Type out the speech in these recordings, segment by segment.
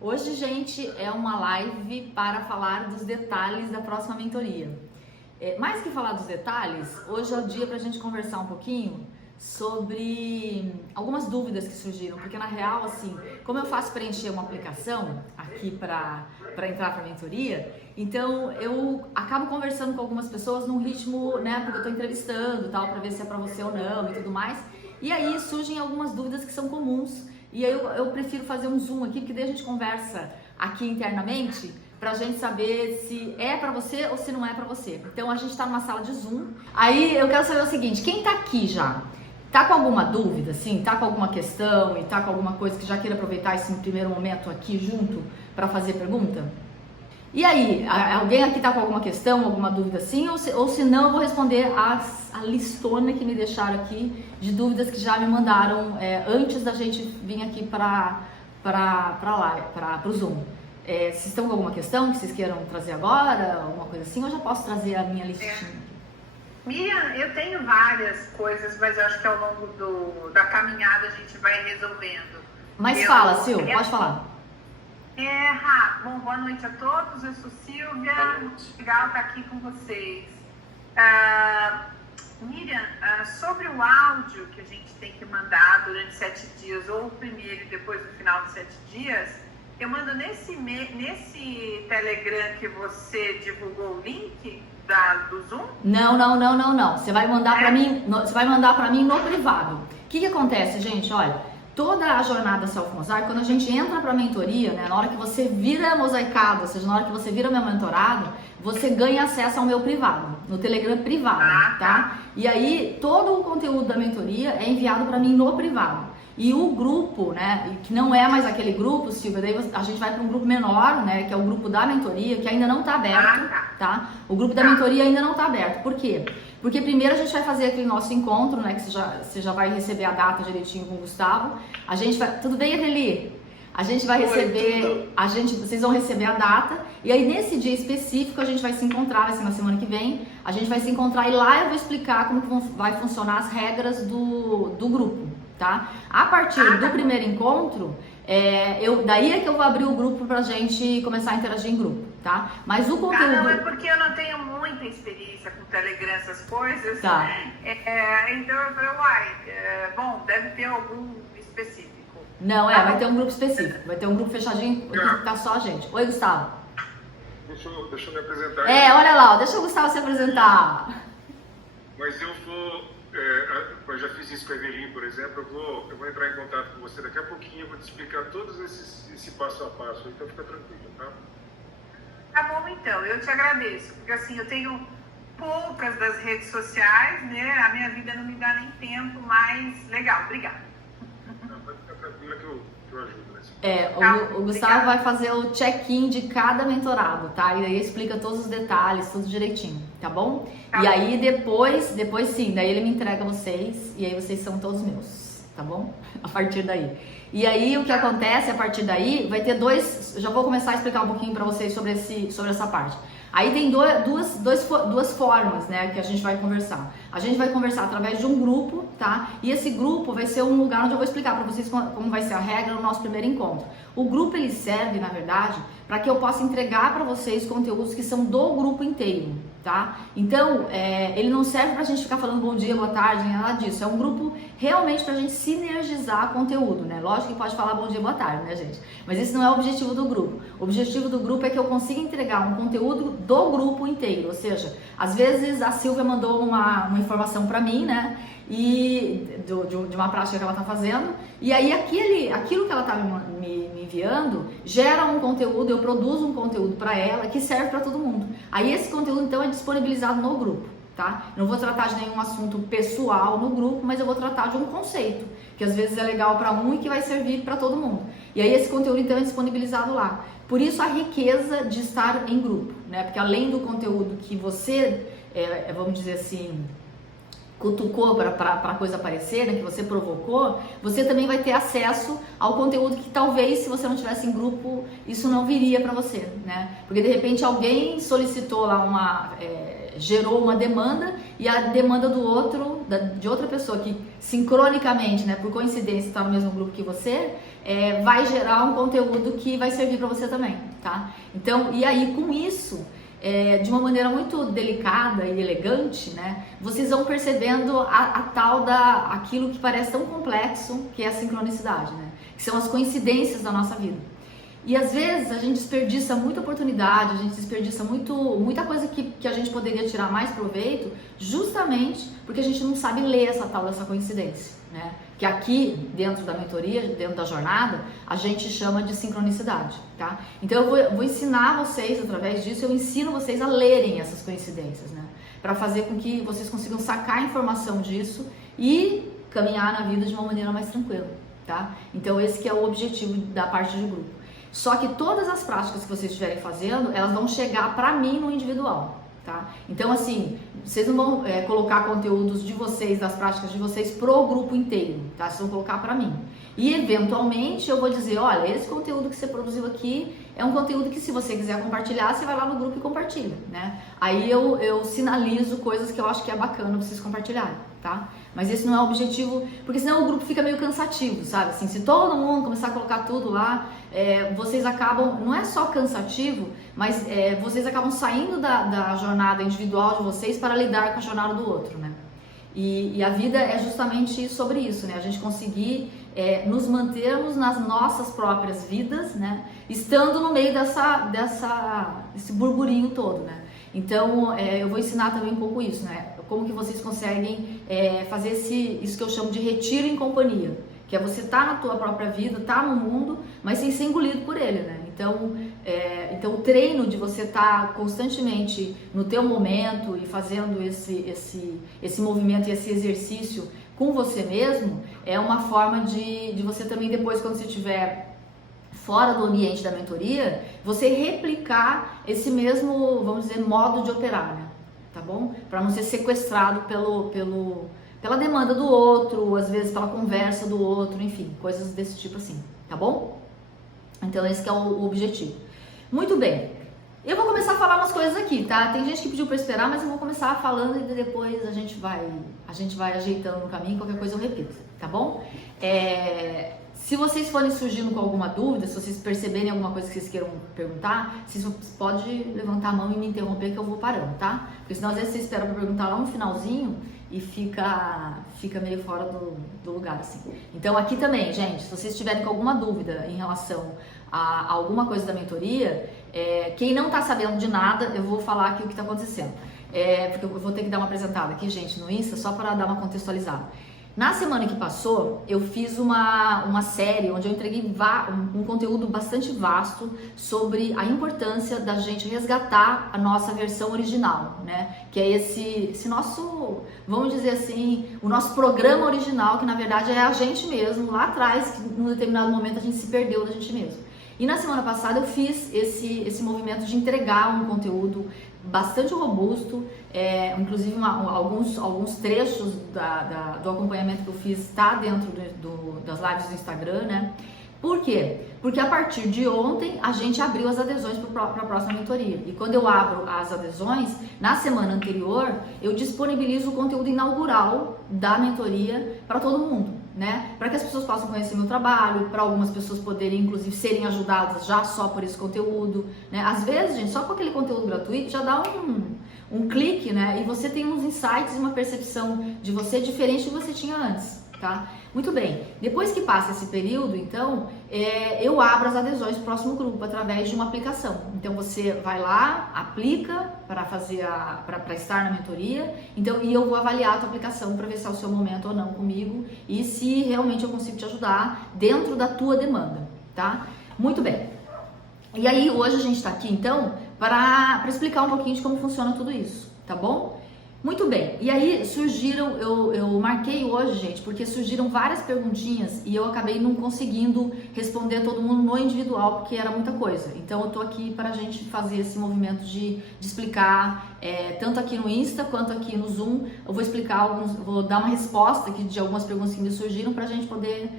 Hoje, gente, é uma live para falar dos detalhes da próxima mentoria. Mais que falar dos detalhes, hoje é o dia para a gente conversar um pouquinho sobre algumas dúvidas que surgiram, porque na real, assim, como eu faço preencher uma aplicação aqui para entrar para a mentoria, então eu acabo conversando com algumas pessoas num ritmo, né, porque eu estou entrevistando e tal, para ver se é para você ou não e tudo mais, e aí surgem algumas dúvidas que são comuns, e aí eu prefiro fazer um zoom aqui, porque daí a gente conversa aqui internamente, pra gente saber se é pra você ou se não é pra você. Então a gente tá numa sala de Zoom. Aí eu quero saber o seguinte, quem tá aqui já? Tá com alguma dúvida, assim? Tá com alguma questão e tá com alguma coisa que já queira aproveitar esse primeiro momento aqui junto pra fazer pergunta? E aí, alguém aqui tá com alguma questão, alguma dúvida assim? Ou se não, eu vou responder a listona que me deixaram aqui de dúvidas que já me mandaram antes da gente vir aqui para o Zoom. Vocês estão com alguma questão que vocês queiram trazer agora, alguma coisa assim, ou já posso trazer a minha listinha? Miriam, eu tenho várias coisas, mas eu acho que ao longo da caminhada a gente vai resolvendo. Mas fala, Sil, pode falar. Bom, boa noite a todos, eu sou Silvia, legal estar aqui com vocês. Miriam, sobre o áudio que a gente tem que mandar durante 7 dias, ou primeiro e depois no final de 7 dias, eu mando nesse Telegram que você divulgou o link do Zoom? Não. Você vai mandar para mim, no privado. O que acontece, gente? Olha, toda a jornada Self-Mosaic, quando a gente entra para a mentoria, né, na hora que você vira mosaicado, ou seja, na hora que você vira meu mentorado, você ganha acesso ao meu privado, no Telegram privado, tá? E aí, todo o conteúdo da mentoria é enviado para mim no privado. E o grupo, né, que não é mais aquele grupo, Silvia, daí a gente vai para um grupo menor, né, que é o grupo da mentoria, que ainda não está aberto, tá? O grupo da mentoria ainda não está aberto. Por quê? Porque primeiro a gente vai fazer aquele nosso encontro, né, que você já vai receber a data direitinho com o Gustavo. A gente vai... Tudo bem, Eveli? A gente vai receber... Vocês vão receber a data. E aí, nesse dia específico, a gente vai se encontrar, vai ser na semana que vem. A gente vai se encontrar e lá eu vou explicar como que vai funcionar as regras do grupo. Tá? A partir do primeiro encontro, daí é que eu vou abrir o grupo pra gente começar a interagir em grupo, tá? Mas o conteúdo... não, é porque eu não tenho muita experiência com Telegram, essas coisas. Tá. Então eu falei, bom, deve ter algum específico. Não, vai ter um grupo específico, vai ter um grupo fechadinho que tá só a gente. Oi, Gustavo. Deixa eu me apresentar. Olha lá, deixa o Gustavo se apresentar. Mas eu eu já fiz isso com a Evelyn, por exemplo, eu vou entrar em contato com você daqui a pouquinho, eu vou te explicar todos esse passo a passo, então fica tranquilo, tá? Tá bom, então, eu te agradeço, porque assim, eu tenho poucas das redes sociais, né, a minha vida não me dá nem tempo, mas legal, obrigada. Não, pode ficar tranquila que eu ajudo nesse o Gustavo vai fazer o check-in de cada mentorado, tá? E aí explica todos os detalhes, tudo direitinho, tá bom? E aí depois sim, daí ele me entrega vocês e aí vocês são todos meus, tá bom? A partir daí. E aí o que acontece a partir daí, vai ter já vou começar a explicar um pouquinho pra vocês sobre essa parte. Aí tem duas formas, né, que a gente vai conversar. A gente vai conversar através de um grupo, tá? E esse grupo vai ser um lugar onde eu vou explicar para vocês como vai ser a regra no nosso primeiro encontro. O grupo, ele serve, na verdade, para que eu possa entregar para vocês conteúdos que são do grupo inteiro, tá? Então, ele não serve pra gente ficar falando bom dia, boa tarde, nem nada disso. É um grupo realmente pra gente sinergizar conteúdo, né? Lógico que pode falar bom dia, boa tarde, né, gente? Mas esse não é o objetivo do grupo. O objetivo do grupo é que eu consiga entregar um conteúdo do grupo inteiro. Ou seja, às vezes a Silvia mandou uma informação pra mim, né? E de uma prática que ela tá fazendo. E aí aquilo que ela tá me enviando gera um conteúdo, eu produzo um conteúdo para ela que serve para todo mundo. Aí esse conteúdo então é disponibilizado no grupo, tá? Eu não vou tratar de nenhum assunto pessoal no grupo, mas eu vou tratar de um conceito que às vezes é legal para um e que vai servir para todo mundo. E aí esse conteúdo então é disponibilizado lá. Por isso a riqueza de estar em grupo, né? Porque além do conteúdo que você, vamos dizer assim, cutucou para a coisa aparecer, né, que você provocou, você também vai ter acesso ao conteúdo que talvez, se você não tivesse em grupo, isso não viria para você, né? Porque de repente alguém solicitou lá gerou uma demanda e a demanda do outro, de outra pessoa que sincronicamente, né, por coincidência está no mesmo grupo que você, vai gerar um conteúdo que vai servir para você também, tá? Então, e aí com isso, de uma maneira muito delicada e elegante, né, vocês vão percebendo aquilo que parece tão complexo, que é a sincronicidade, né, que são as coincidências da nossa vida. E às vezes a gente desperdiça muita oportunidade, a gente desperdiça muita coisa que a gente poderia tirar mais proveito, justamente porque a gente não sabe ler dessa coincidência, né? Que aqui, dentro da mentoria, dentro da jornada, a gente chama de sincronicidade, tá? Então eu vou ensinar vocês, através disso, eu ensino vocês a lerem essas coincidências, né? Para fazer com que vocês consigam sacar a informação disso e caminhar na vida de uma maneira mais tranquila, tá? Então esse que é o objetivo da parte de grupo. Só que todas as práticas que vocês estiverem fazendo, elas vão chegar para mim no individual, tá? Então, assim, vocês não vão colocar conteúdos de vocês, das práticas de vocês, pro grupo inteiro, tá? Vocês vão colocar para mim. E, eventualmente, eu vou dizer, olha, esse conteúdo que você produziu aqui é um conteúdo que, se você quiser compartilhar, você vai lá no grupo e compartilha, né? Aí eu sinalizo coisas que eu acho que é bacana vocês compartilharem, tá? Mas esse não é o objetivo, porque senão o grupo fica meio cansativo, sabe? Assim, se todo mundo começar a colocar tudo lá, vocês acabam, não é só cansativo, mas vocês acabam saindo da jornada individual de vocês para lidar com a jornada do outro, né? E a vida é justamente sobre isso, né? A gente conseguir nos mantermos nas nossas próprias vidas, né? Estando no meio desse burburinho todo, né? Então, eu vou ensinar também um pouco isso, né? Como que vocês conseguem fazer isso que eu chamo de retiro em companhia, que é você estar na tua própria vida, estar no mundo, mas sem ser engolido por ele, né? Então o treino de você estar constantemente no teu momento e fazendo esse movimento e esse exercício com você mesmo é uma forma de você também depois, quando você estiver fora do ambiente da mentoria, você replicar esse mesmo, vamos dizer, modo de operar, né? Tá bom? Para não ser sequestrado pela demanda do outro, às vezes pela conversa do outro, enfim, coisas desse tipo assim, tá bom? Então esse que é o objetivo. Muito bem, eu vou começar a falar umas coisas aqui, tá? Tem gente que pediu para esperar, mas eu vou começar falando e depois a gente vai ajeitando no caminho, qualquer coisa eu repito, tá bom? Se vocês forem surgindo com alguma dúvida, se vocês perceberem alguma coisa que vocês queiram perguntar, vocês podem levantar a mão e me interromper que eu vou parando, tá? Porque senão às vezes você espera para perguntar lá no finalzinho e fica meio fora do lugar, assim. Então aqui também, gente, se vocês tiverem com alguma dúvida em relação a alguma coisa da mentoria, quem não tá sabendo de nada, eu vou falar aqui o que tá acontecendo. Porque eu vou ter que dar uma apresentada aqui, gente, no Insta, só para dar uma contextualizada. Na semana que passou, eu fiz uma série onde eu entreguei um conteúdo bastante vasto sobre a importância da gente resgatar a nossa versão original, né? Que é esse nosso, vamos dizer assim, o nosso programa original, que na verdade é a gente mesmo, lá atrás, que num determinado momento a gente se perdeu da gente mesmo. E na semana passada eu fiz esse movimento de entregar um conteúdo bastante robusto, inclusive alguns trechos do acompanhamento que eu fiz está dentro das lives do Instagram, né? Por quê? Porque a partir de ontem a gente abriu as adesões para a próxima mentoria. E quando eu abro as adesões, na semana anterior, eu disponibilizo o conteúdo inaugural da mentoria para todo mundo, né? Para que as pessoas possam conhecer meu trabalho, para algumas pessoas poderem, inclusive, serem ajudadas já só por esse conteúdo, né? Às vezes, gente, só com aquele conteúdo gratuito já dá um clique, né? E você tem uns insights e uma percepção de você diferente do que você tinha antes, tá? Muito bem, depois que passa esse período, então, eu abro as adesões para o próximo grupo através de uma aplicação. Então, você vai lá, aplica para estar na mentoria, então, e eu vou avaliar a tua aplicação para ver se é o seu momento ou não comigo e se realmente eu consigo te ajudar dentro da tua demanda, tá? Muito bem. E aí, hoje a gente está aqui, então, para explicar um pouquinho de como funciona tudo isso, tá bom? Muito bem, e aí surgiram, eu marquei hoje, gente, porque surgiram várias perguntinhas e eu acabei não conseguindo responder todo mundo no individual, porque era muita coisa. Então eu tô aqui pra gente fazer esse movimento de explicar, tanto aqui no Insta quanto aqui no Zoom. Eu vou explicar vou dar uma resposta aqui de algumas perguntas que me surgiram pra gente poder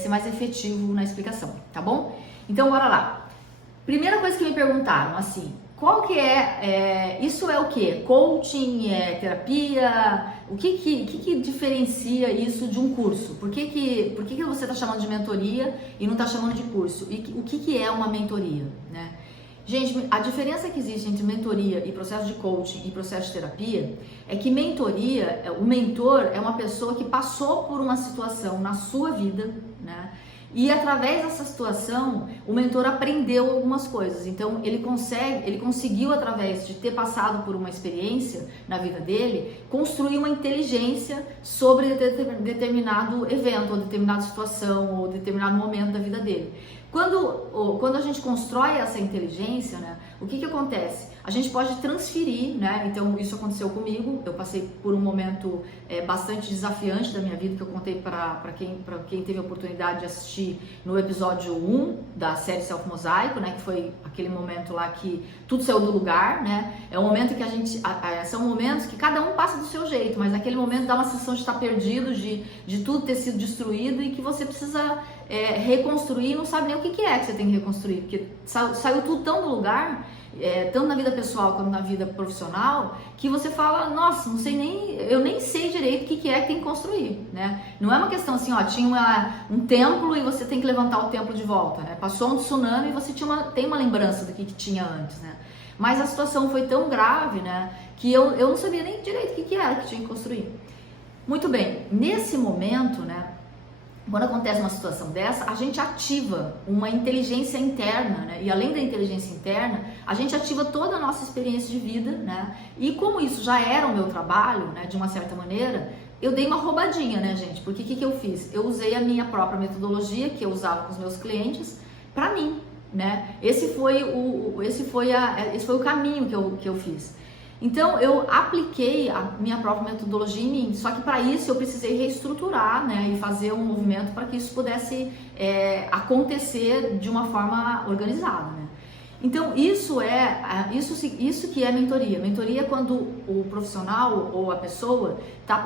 ser mais efetivo na explicação, tá bom? Então bora lá. Primeira coisa que me perguntaram, assim, qual que isso é o que? Coaching, terapia? O que diferencia isso de um curso? Por que você está chamando de mentoria e não está chamando de curso? E o que é uma mentoria, né? Gente, a diferença que existe entre mentoria e processo de coaching e processo de terapia é que mentoria, o mentor é uma pessoa que passou por uma situação na sua vida, né? E através dessa situação, o mentor aprendeu algumas coisas. Então, ele conseguiu, através de ter passado por uma experiência na vida dele, construir uma inteligência sobre determinado evento, ou determinada situação, ou determinado momento da vida dele. Quando a gente constrói essa inteligência, né, o que acontece? A gente pode transferir, né? Então isso aconteceu comigo. Eu passei por um momento bastante desafiante da minha vida, que eu contei para quem teve a oportunidade de assistir no episódio 1 da série Self Mosaico, né? Que foi aquele momento lá que tudo saiu do lugar, né? É um momento que são momentos que cada um passa do seu jeito, mas naquele momento dá uma sensação de estar perdido, de tudo ter sido destruído e que você precisa reconstruir e não sabe nem o que você tem que reconstruir, porque saiu tudo tão do lugar, tanto na vida pessoal quanto na vida profissional, que você fala, nossa, eu nem sei direito o que tem que construir, né? Não é uma questão assim, ó, tinha um templo e você tem que levantar o templo de volta, né? Passou um tsunami e você tem uma lembrança do que tinha antes, né? Mas a situação foi tão grave, né, que eu não sabia nem direito o que era que tinha que construir. Muito bem, nesse momento, né, quando acontece uma situação dessa, a gente ativa uma inteligência interna, né? E além da inteligência interna, a gente ativa toda a nossa experiência de vida, né? E como isso já era o meu trabalho, né, de uma certa maneira, eu dei uma roubadinha, né, gente? Porque o que eu fiz? Eu usei a minha própria metodologia, que eu usava com os meus clientes, para mim, né? Esse foi o caminho que eu fiz. Então, eu apliquei a minha própria metodologia em mim, só que para isso eu precisei reestruturar, né, e fazer um movimento para que isso pudesse acontecer de uma forma organizada, né? Então, isso que é mentoria. Mentoria é quando o profissional ou a pessoa,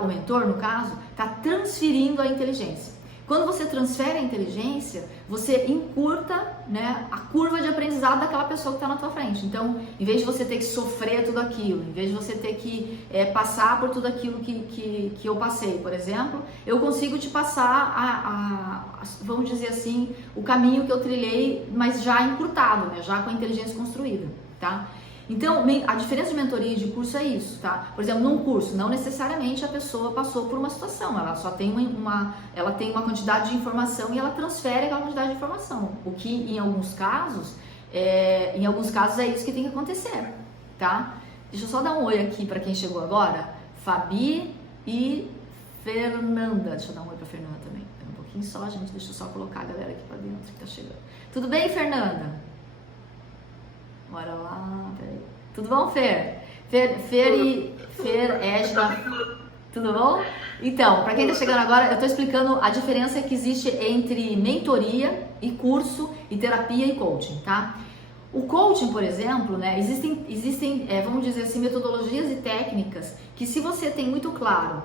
o mentor no caso, está transferindo a inteligência. Quando você transfere a inteligência, você encurta, né, a curva de aprendizado daquela pessoa que está na tua frente. Então, em vez de você ter que sofrer tudo aquilo, em vez de você ter que passar por tudo aquilo que eu passei, por exemplo, eu consigo te passar, vamos dizer assim, o caminho que eu trilhei, mas já encurtado, né, já com a inteligência construída, tá? Então, a diferença de mentoria e de curso é isso, tá? Por exemplo, num curso, não necessariamente a pessoa passou por uma situação, ela só tem ela tem uma quantidade de informação e ela transfere aquela quantidade de informação. O que, em alguns casos é isso que tem que acontecer, tá? Deixa eu só dar um oi aqui para quem chegou agora. Fabi e Fernanda. Deixa eu dar um oi para Fernanda também. Um pouquinho só, gente. Deixa eu só colocar a galera aqui para dentro que tá chegando. Tudo bem, Fernanda? Bora lá, peraí. Tudo bom, Fer? Fer, Edna. Tudo bom? Então, para quem tá chegando agora, eu tô explicando a diferença que existe entre mentoria e curso, e terapia e coaching, tá? O coaching, por exemplo, né, existem vamos dizer assim, metodologias e técnicas que, se você tem muito claro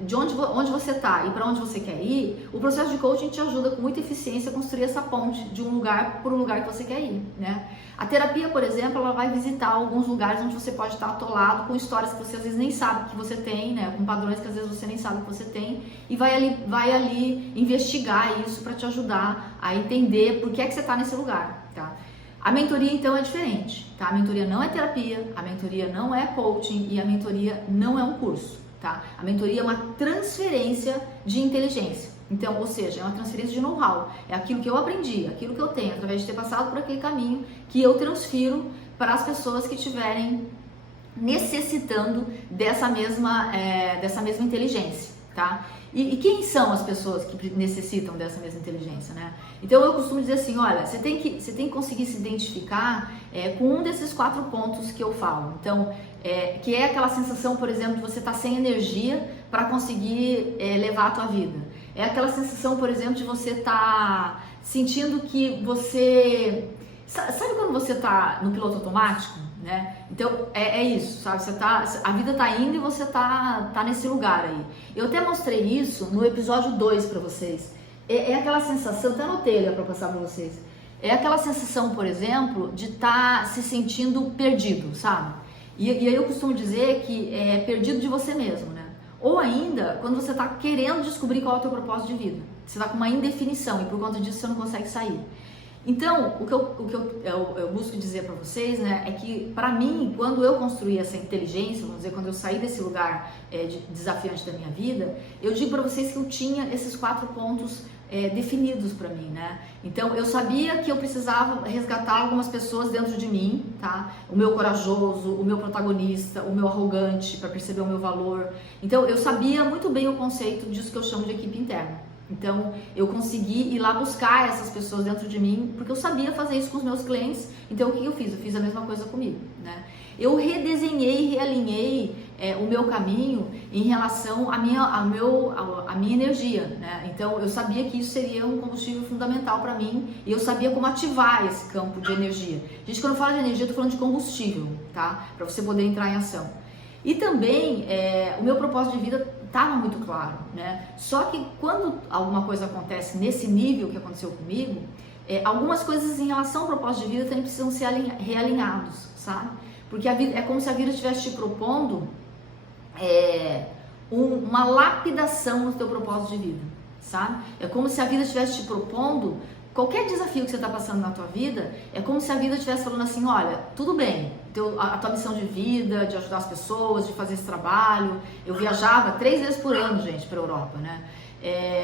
de onde você está e para onde você quer ir, o processo de coaching te ajuda com muita eficiência a construir essa ponte de um lugar para um lugar que você quer ir, né? A terapia, por exemplo, ela vai visitar alguns lugares onde você pode estar atolado com histórias que você às vezes nem sabe que você tem, né? Com padrões que às vezes você nem sabe que você tem, e vai ali investigar isso para te ajudar a entender por que você está nesse lugar, tá? A mentoria, então, é diferente, tá? A mentoria não é terapia, a mentoria não é coaching e a mentoria não é um curso, tá? A mentoria é uma transferência de inteligência. Então, ou seja, é uma transferência de know-how. É aquilo que eu aprendi, aquilo que eu tenho, através de ter passado por aquele caminho, que eu transfiro para as pessoas que estiverem necessitando dessa mesma inteligência. tá? E quem são as pessoas que necessitam dessa mesma inteligência, né? Então eu costumo dizer assim, olha, você tem que conseguir se identificar com um desses 4 pontos que eu falo. Então, que é aquela sensação, por exemplo, de você estar sem energia para conseguir levar a tua vida. É aquela sensação, por exemplo, de você estar sentindo que você... Sabe quando você está no piloto automático, né? Então é isso, sabe? A vida tá indo e você tá nesse lugar aí. Eu até mostrei isso no episódio 2 para vocês. É aquela sensação, até anotei ali para passar para vocês. É aquela sensação, por exemplo, de estar se sentindo perdido, sabe? E aí eu costumo dizer que é perdido de você mesmo, né? Ou ainda, quando você está querendo descobrir qual é o teu propósito de vida. Você está com uma indefinição e por conta disso você não consegue sair. Então, o que eu busco dizer para vocês, né, é que para mim, quando eu construí essa inteligência, vamos dizer, quando eu saí desse lugar desafiante da minha vida, eu digo para vocês que eu tinha esses 4 pontos definidos para mim, né? Então, eu sabia que eu precisava resgatar algumas pessoas dentro de mim, tá? O meu corajoso, o meu protagonista, o meu arrogante, para perceber o meu valor. Então, eu sabia muito bem o conceito disso que eu chamo de equipe interna. Então, eu consegui ir lá buscar essas pessoas dentro de mim, porque eu sabia fazer isso com os meus clientes. Então, o que eu fiz? Eu fiz a mesma coisa comigo, né? Eu redesenhei, realinhei o meu caminho em relação à minha energia, né? Então, eu sabia que isso seria um combustível fundamental para mim e eu sabia como ativar esse campo de energia. Gente, quando eu falo de energia, eu tô falando de combustível, tá? Para você poder entrar em ação. E também, o meu propósito de vida estava muito claro, né? Só que quando alguma coisa acontece nesse nível que aconteceu comigo, algumas coisas em relação ao propósito de vida também precisam ser realinhados, sabe? Porque a vida, é como se a vida estivesse te propondo uma lapidação no teu propósito de vida, sabe? É como se a vida estivesse te propondo qualquer desafio que você está passando na tua vida, é como se a vida estivesse falando assim, olha, tudo bem, a tua missão de vida, de ajudar as pessoas, de fazer esse trabalho. Eu viajava 3 vezes por ano, gente, para a Europa, né?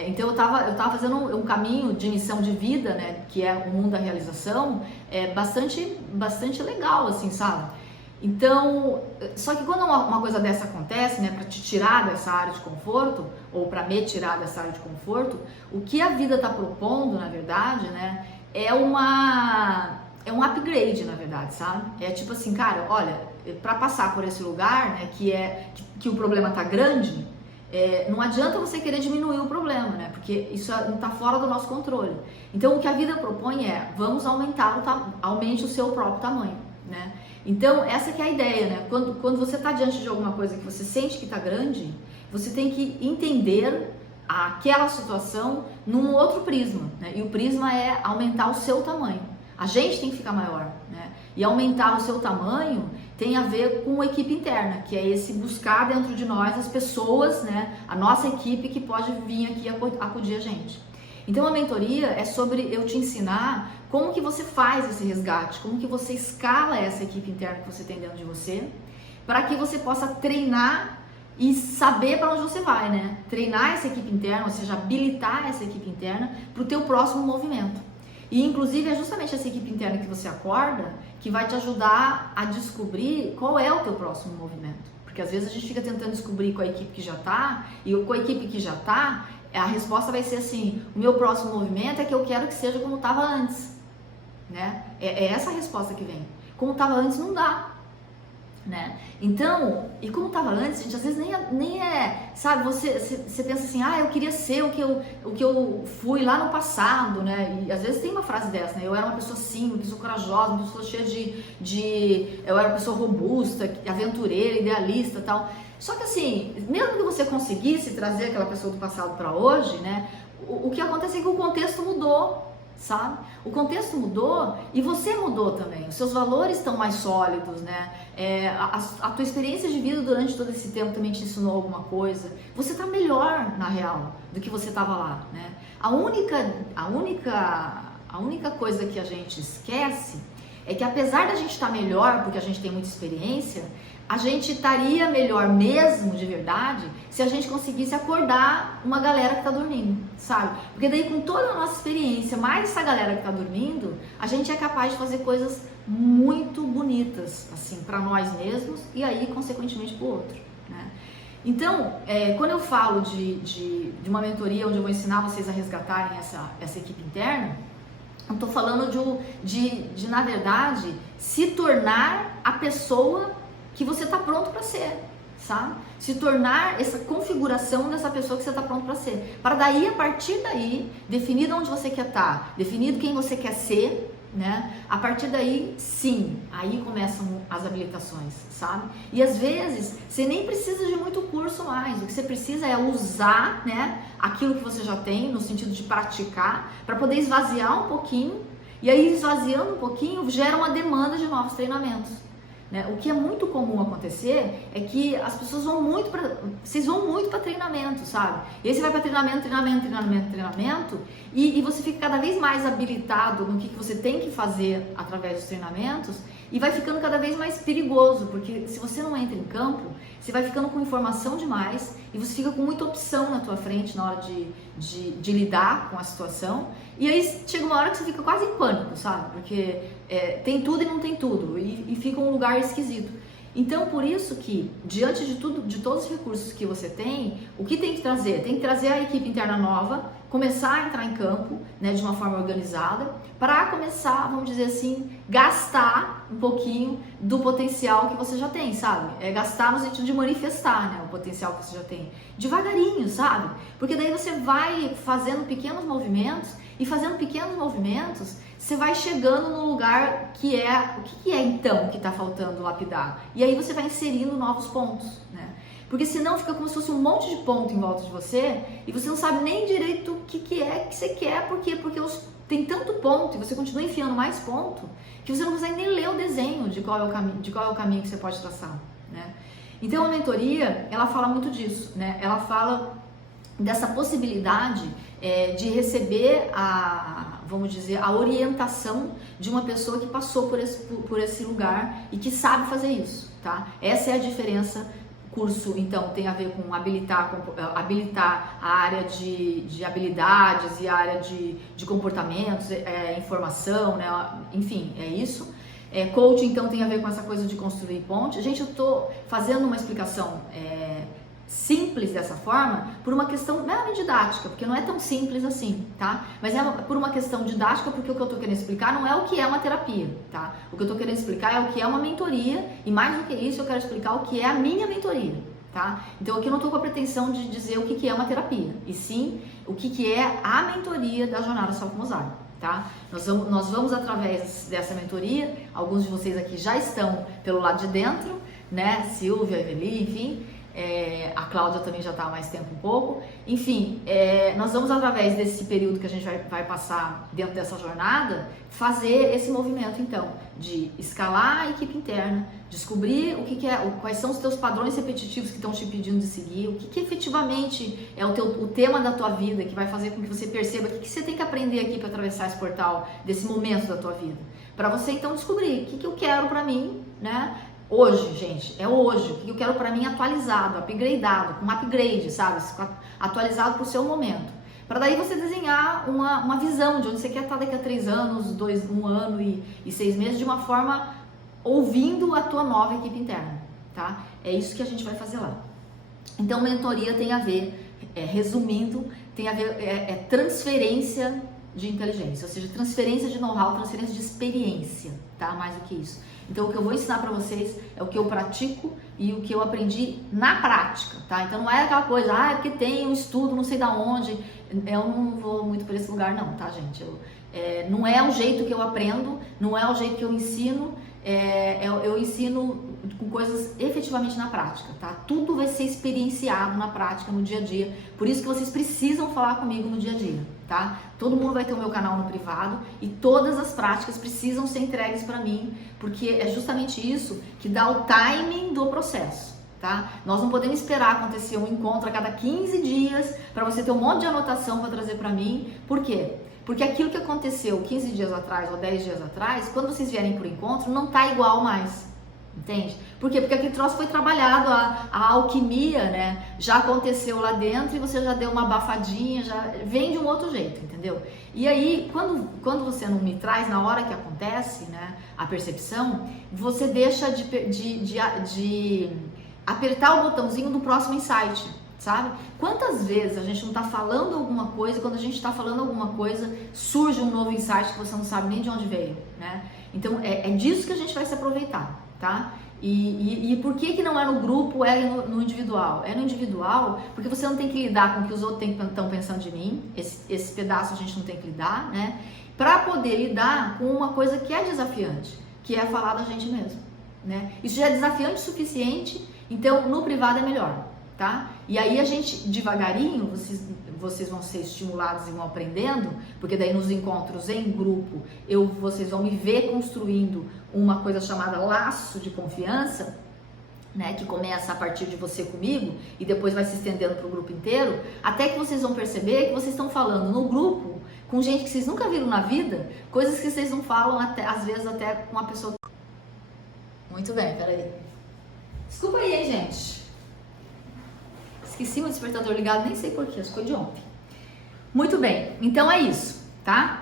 Então eu tava fazendo um caminho de missão de vida, né? Que é o mundo da realização, bastante legal, assim, sabe? Então, só que quando uma coisa dessa acontece, né, para te tirar dessa área de conforto, ou para me tirar dessa área de conforto, o que a vida está propondo, na verdade, né, é um upgrade, na verdade, sabe? É tipo assim, cara, olha, para passar por esse lugar, né, que o problema tá grande, não adianta você querer diminuir o problema, né, porque isso não tá fora do nosso controle. Então, o que a vida propõe vamos aumente o seu próprio tamanho, né? Então, essa que é a ideia, né? Quando você está diante de alguma coisa que você sente que está grande, você tem que entender aquela situação num outro prisma, né? E o prisma é aumentar o seu tamanho. A gente tem que ficar maior, né? E aumentar o seu tamanho tem a ver com a equipe interna, que é esse buscar dentro de nós as pessoas, né? A nossa equipe que pode vir aqui acudir a gente. Então a mentoria é sobre eu te ensinar como que você faz esse resgate, como que você escala essa equipe interna que você tem dentro de você, para que você possa treinar e saber para onde você vai, né? Treinar essa equipe interna, ou seja, habilitar essa equipe interna para o teu próximo movimento. E inclusive é justamente essa equipe interna que você acorda que vai te ajudar a descobrir qual é o teu próximo movimento. Porque às vezes a gente fica tentando descobrir com a equipe que já está, e com a equipe que já está, a resposta vai ser assim, o meu próximo movimento é que eu quero que seja como estava antes, né? É essa a resposta que vem. Como estava antes não dá, né? Então, e como estava antes, gente, às vezes nem é, sabe, você pensa assim, eu queria ser o que eu fui lá no passado, né? E às vezes tem uma frase dessa, né? Eu era uma pessoa assim, uma pessoa corajosa, uma pessoa cheia eu era uma pessoa robusta, aventureira, idealista e tal. Só que assim, mesmo que você conseguisse trazer aquela pessoa do passado para hoje, né? O que acontece é que o contexto mudou, sabe? O contexto mudou e você mudou também. Os seus valores estão mais sólidos, né? A tua experiência de vida durante todo esse tempo também te ensinou alguma coisa. Você está melhor, na real, do que você estava lá, né? A única coisa que a gente esquece é que apesar da gente estar melhor, porque a gente tem muita experiência, a gente estaria melhor mesmo, de verdade, se a gente conseguisse acordar uma galera que está dormindo, sabe? Porque daí com toda a nossa experiência, mais essa galera que está dormindo, a gente é capaz de fazer coisas muito bonitas, assim, para nós mesmos e aí, consequentemente, para o outro, né? Então, quando eu falo de uma mentoria onde eu vou ensinar vocês a resgatarem essa equipe interna, eu estou falando de, na verdade, se tornar a pessoa que você está pronto para ser, sabe? Se tornar essa configuração dessa pessoa que você está pronto para ser. Para daí, a partir daí, definido onde você quer estar, definido quem você quer ser, né? A partir daí, sim, aí começam as habilitações, sabe? E às vezes, você nem precisa de muito curso mais, o que você precisa é usar, né, aquilo que você já tem, no sentido de praticar, para poder esvaziar um pouquinho, e aí esvaziando um pouquinho, gera uma demanda de novos treinamentos. Né? O que é muito comum acontecer é que as pessoas vão muito vocês vão muito para treinamento, sabe? E aí você vai para treinamento, e você fica cada vez mais habilitado no que você tem que fazer através dos treinamentos, e vai ficando cada vez mais perigoso, porque se você não entra em campo, você vai ficando com informação demais e você fica com muita opção na tua frente na hora de lidar com a situação, e aí chega uma hora que você fica quase em pânico, sabe? Porque tem tudo e não tem tudo, e fica um lugar esquisito. Então, por isso que, diante de tudo, de todos os recursos que você tem, o que tem que trazer? Tem que trazer a equipe interna nova, começar a entrar em campo, né, de uma forma organizada, para começar, vamos dizer assim, gastar um pouquinho do potencial que você já tem, sabe? Gastar no sentido de manifestar, né, o potencial que você já tem. Devagarinho, sabe? Porque daí você vai fazendo pequenos movimentos, e fazendo pequenos movimentos, você vai chegando no lugar que é... O que é então que está faltando lapidar? E aí você vai inserindo novos pontos, né? Porque senão fica como se fosse um monte de ponto em volta de você e você não sabe nem direito o que é que você quer. Por quê? Porque tem tanto ponto e você continua enfiando mais ponto que você não consegue nem ler o desenho de qual é o caminho que você pode traçar, né? Então a mentoria, ela fala muito disso, né? Ela fala dessa possibilidade de receber vamos dizer, a orientação de uma pessoa que passou por esse lugar e que sabe fazer isso, tá? Essa é a diferença. Curso, então, tem a ver com habilitar a área de habilidades e a área de comportamentos, informação, né? Enfim, é isso. Coaching, então, tem a ver com essa coisa de construir ponte. Gente, eu tô fazendo uma explicação simples dessa forma por uma questão meramente didática, porque não é tão simples assim, tá? Mas é por uma questão didática, porque o que eu tô querendo explicar não é o que é uma terapia, tá? O que eu tô querendo explicar é o que é uma mentoria, e mais do que isso eu quero explicar o que é a minha mentoria, tá? Então aqui eu não tô com a pretensão de dizer o que é uma terapia, e sim o que é a mentoria da Jornada Self-Mosaic, tá? Nós vamos através dessa mentoria, alguns de vocês aqui já estão pelo lado de dentro, né? Silvia, Eveli, enfim. A Cláudia também já está há mais tempo um pouco. Enfim, nós vamos através desse período que a gente vai passar dentro dessa jornada, fazer esse movimento então, de escalar a equipe interna, descobrir quais são os teus padrões repetitivos que estão te pedindo de seguir, o que efetivamente é o tema da tua vida, que vai fazer com que você perceba o que você tem que aprender aqui para atravessar esse portal desse momento da tua vida. Para você então descobrir o que eu quero para mim, né? Hoje, gente, é hoje, o que eu quero para mim atualizado, upgradeado, com um upgrade, sabe? Atualizado para o seu momento. Para daí você desenhar uma visão de onde você quer estar daqui a 3 anos, 1 ano e 6 meses, de uma forma ouvindo a tua nova equipe interna, tá? É isso que a gente vai fazer lá. Então, mentoria tem a ver, resumindo, tem a ver, transferência de inteligência, ou seja, transferência de know-how, transferência de experiência, tá? Mais do que isso. Então, o que eu vou ensinar para vocês é o que eu pratico e o que eu aprendi na prática, tá? Então, não é aquela coisa, é porque tem um estudo, não sei da onde. Eu não vou muito para esse lugar, não, tá, gente? Não é o jeito que eu aprendo, não é o jeito que eu ensino. Eu ensino com coisas efetivamente na prática, tá? Tudo vai ser experienciado na prática, no dia a dia. Por isso que vocês precisam falar comigo no dia a dia, tá? Todo mundo vai ter o meu canal no privado e todas as práticas precisam ser entregues para mim, porque é justamente isso que dá o timing do processo, tá? Nós não podemos esperar acontecer um encontro a cada 15 dias para você ter um monte de anotação para trazer para mim. Por quê? Porque aquilo que aconteceu 15 dias atrás ou 10 dias atrás, quando vocês vierem por encontro, não tá igual mais, entende? Por quê? Porque aquele troço foi trabalhado, a alquimia, né, já aconteceu lá dentro e você já deu uma abafadinha, já vem de um outro jeito, entendeu? E aí, quando você não me traz na hora que acontece, né, a percepção, você deixa apertar o botãozinho do próximo insight, sabe? Quantas vezes a gente não tá falando alguma coisa, quando a gente tá falando alguma coisa, surge um novo insight que você não sabe nem de onde veio, né? Então, é disso que a gente vai se aproveitar, tá? E por que não é no grupo, é no individual? É no individual porque você não tem que lidar com o que os outros estão pensando de mim, esse pedaço a gente não tem que lidar, né? Para poder lidar com uma coisa que é desafiante, que é falar da gente mesmo, né? Isso já é desafiante o suficiente, então no privado é melhor, tá? E aí a gente, devagarinho, vocês vão ser estimulados e vão aprendendo, porque daí nos encontros em grupo, vocês vão me ver construindo uma coisa chamada laço de confiança, né, que começa a partir de você comigo e depois vai se estendendo para o grupo inteiro, até que vocês vão perceber que vocês estão falando no grupo com gente que vocês nunca viram na vida, coisas que vocês não falam até, às vezes até com uma pessoa. Muito bem, peraí. Desculpa aí, hein, gente. Esqueci meu despertador ligado, nem sei porquê, acho que foi de ontem. Muito bem, então é isso, tá?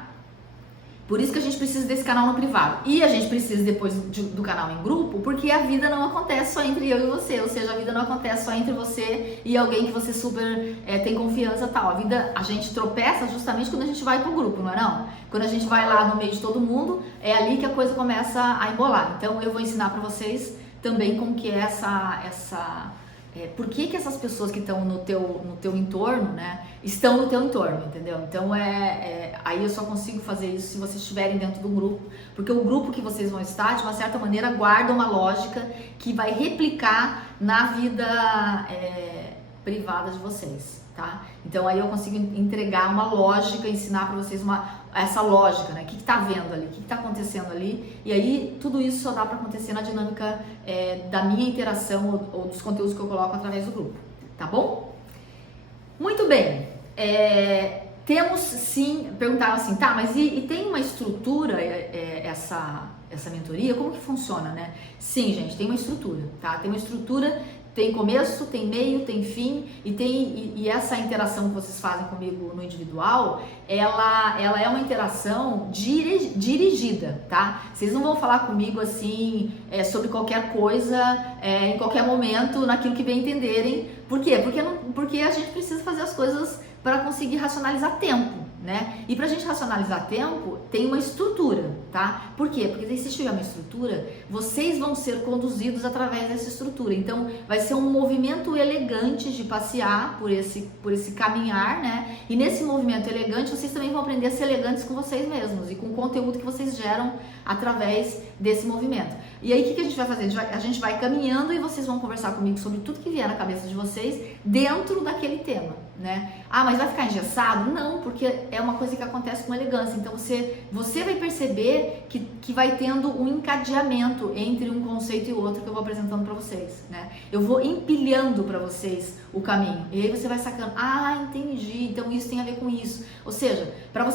Por isso que a gente precisa desse canal no privado. E a gente precisa depois do canal em grupo, porque a vida não acontece só entre eu e você. Ou seja, a vida não acontece só entre você e alguém que você super tem confiança e tal. A gente tropeça justamente quando a gente vai pro grupo, não é não? Quando a gente vai lá no meio de todo mundo, é ali que a coisa começa a embolar. Então eu vou ensinar pra vocês também como que é por que essas pessoas que estão no teu entorno, né, estão no teu entorno, entendeu? Então aí eu só consigo fazer isso se vocês estiverem dentro do grupo, porque o grupo que vocês vão estar, de uma certa maneira, guarda uma lógica que vai replicar na vida privada de vocês, tá? Então aí eu consigo entregar uma lógica, ensinar para vocês essa lógica, né? O que tá vendo ali, o que tá acontecendo ali, e aí tudo isso só dá para acontecer na dinâmica da minha interação ou dos conteúdos que eu coloco através do grupo, tá bom? Muito bem, temos sim, perguntaram assim, tá, mas e tem uma estrutura essa mentoria, como que funciona, né? Sim, gente, tem uma estrutura, tá? Tem uma estrutura. Tem começo, tem meio, tem fim e essa interação que vocês fazem comigo no individual, ela é uma interação dirigida, tá? Vocês não vão falar comigo assim sobre qualquer coisa, em qualquer momento, naquilo que bem entenderem. Por quê? Porque a gente precisa fazer as coisas para conseguir racionalizar tempo, né? E pra gente racionalizar tempo, tem uma estrutura, tá? Por quê? Porque se tiver uma estrutura, vocês vão ser conduzidos através dessa estrutura. Então, vai ser um movimento elegante de passear por esse caminhar, né? E nesse movimento elegante, vocês também vão aprender a ser elegantes com vocês mesmos e com o conteúdo que vocês geram através desse movimento. E aí, o que a gente vai fazer? A gente vai caminhando e vocês vão conversar comigo sobre tudo que vier na cabeça de vocês dentro daquele tema, né? Ah, mas vai ficar engessado? Não, porque é uma coisa que acontece com elegância. Então, você vai perceber que vai tendo um encadeamento entre um conceito e outro que eu vou apresentando para vocês, né? Eu vou empilhando para vocês o caminho. E aí você vai sacando, entendi, então isso tem a ver com isso. Ou seja, para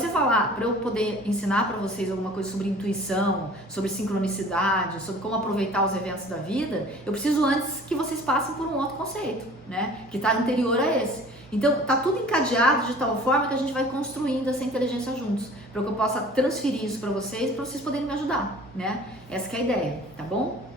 eu poder ensinar para vocês alguma coisa sobre intuição, sobre sincronicidade, sobre como aproveitar os eventos da vida, eu preciso antes que vocês passem por um outro conceito, né? Que está anterior a esse. Então, tá tudo encadeado de tal forma que a gente vai construindo essa inteligência juntos, para que eu possa transferir isso para vocês poderem me ajudar, né? Essa que é a ideia, tá bom?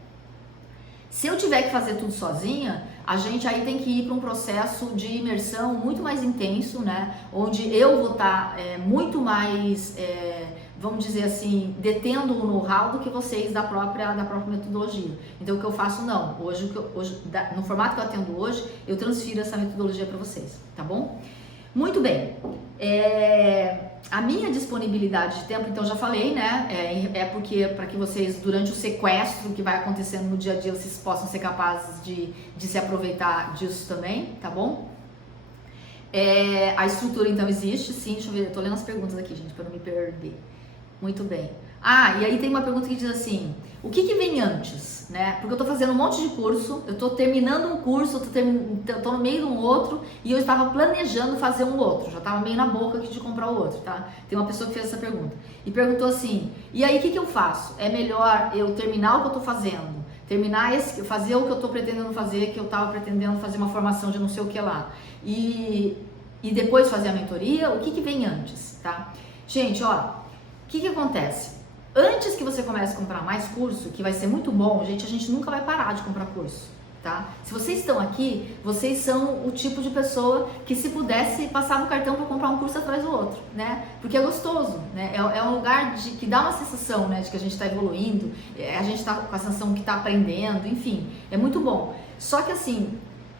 Se eu tiver que fazer tudo sozinha, a gente aí tem que ir para um processo de imersão muito mais intenso, né? Onde eu vou estar muito mais, vamos dizer assim, detendo o know-how do que vocês da própria metodologia. Então, o que eu faço não. Hoje, no formato que eu atendo hoje, eu transfiro essa metodologia para vocês, tá bom? Muito bem. A minha disponibilidade de tempo, então já falei, né? Porque para que vocês, durante o sequestro que vai acontecendo no dia a dia, vocês possam ser capazes de se aproveitar disso também, tá bom? A estrutura então existe, sim. Deixa eu ver, eu tô lendo as perguntas aqui, gente, para não me perder. Muito bem. E aí tem uma pergunta que diz assim, o que vem antes, né? Porque eu tô fazendo um monte de curso, eu tô terminando um curso, eu tô no meio de um outro e eu estava planejando fazer um outro, já tava meio na boca aqui de comprar o outro, tá? Tem uma pessoa que fez essa pergunta e perguntou assim, e aí o que eu faço? É melhor eu terminar o que eu tô fazendo, fazer o que eu tô pretendendo fazer, que eu tava pretendendo fazer uma formação de não sei o que lá, e depois fazer a mentoria? O que vem antes, tá? Gente, ó, o que acontece? Antes que você comece a comprar mais curso, que vai ser muito bom, gente, a gente nunca vai parar de comprar curso. tá? Se vocês estão aqui, vocês são o tipo de pessoa que, se pudesse, passava o cartão para comprar um curso atrás do outro, né? Porque é gostoso, né? É um lugar que dá uma sensação, né, de que a gente está evoluindo, a gente está com a sensação que está aprendendo, enfim, é muito bom. Só que assim,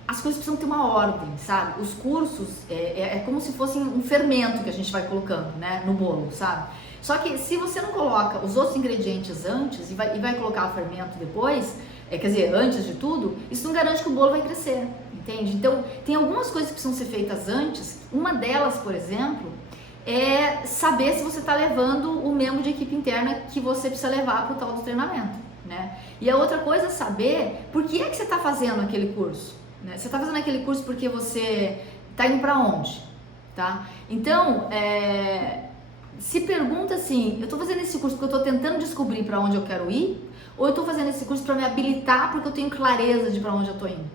as coisas precisam ter uma ordem, sabe? Os cursos é como se fossem um fermento que a gente vai colocando, né, no bolo, sabe? Só que se você não coloca os outros ingredientes antes e vai colocar o fermento depois, quer dizer, antes de tudo, isso não garante que o bolo vai crescer, entende? Então, tem algumas coisas que precisam ser feitas antes. Uma delas, por exemplo, é saber se você está levando o membro de equipe interna que você precisa levar para o tal do treinamento, né? E a outra coisa é saber por que é que você está fazendo aquele curso, né? Você está fazendo aquele curso porque você está indo para onde, tá? Então, se pergunta assim, eu estou fazendo esse curso porque eu estou tentando descobrir para onde eu quero ir, ou eu estou fazendo esse curso para me habilitar porque eu tenho clareza de para onde eu estou indo,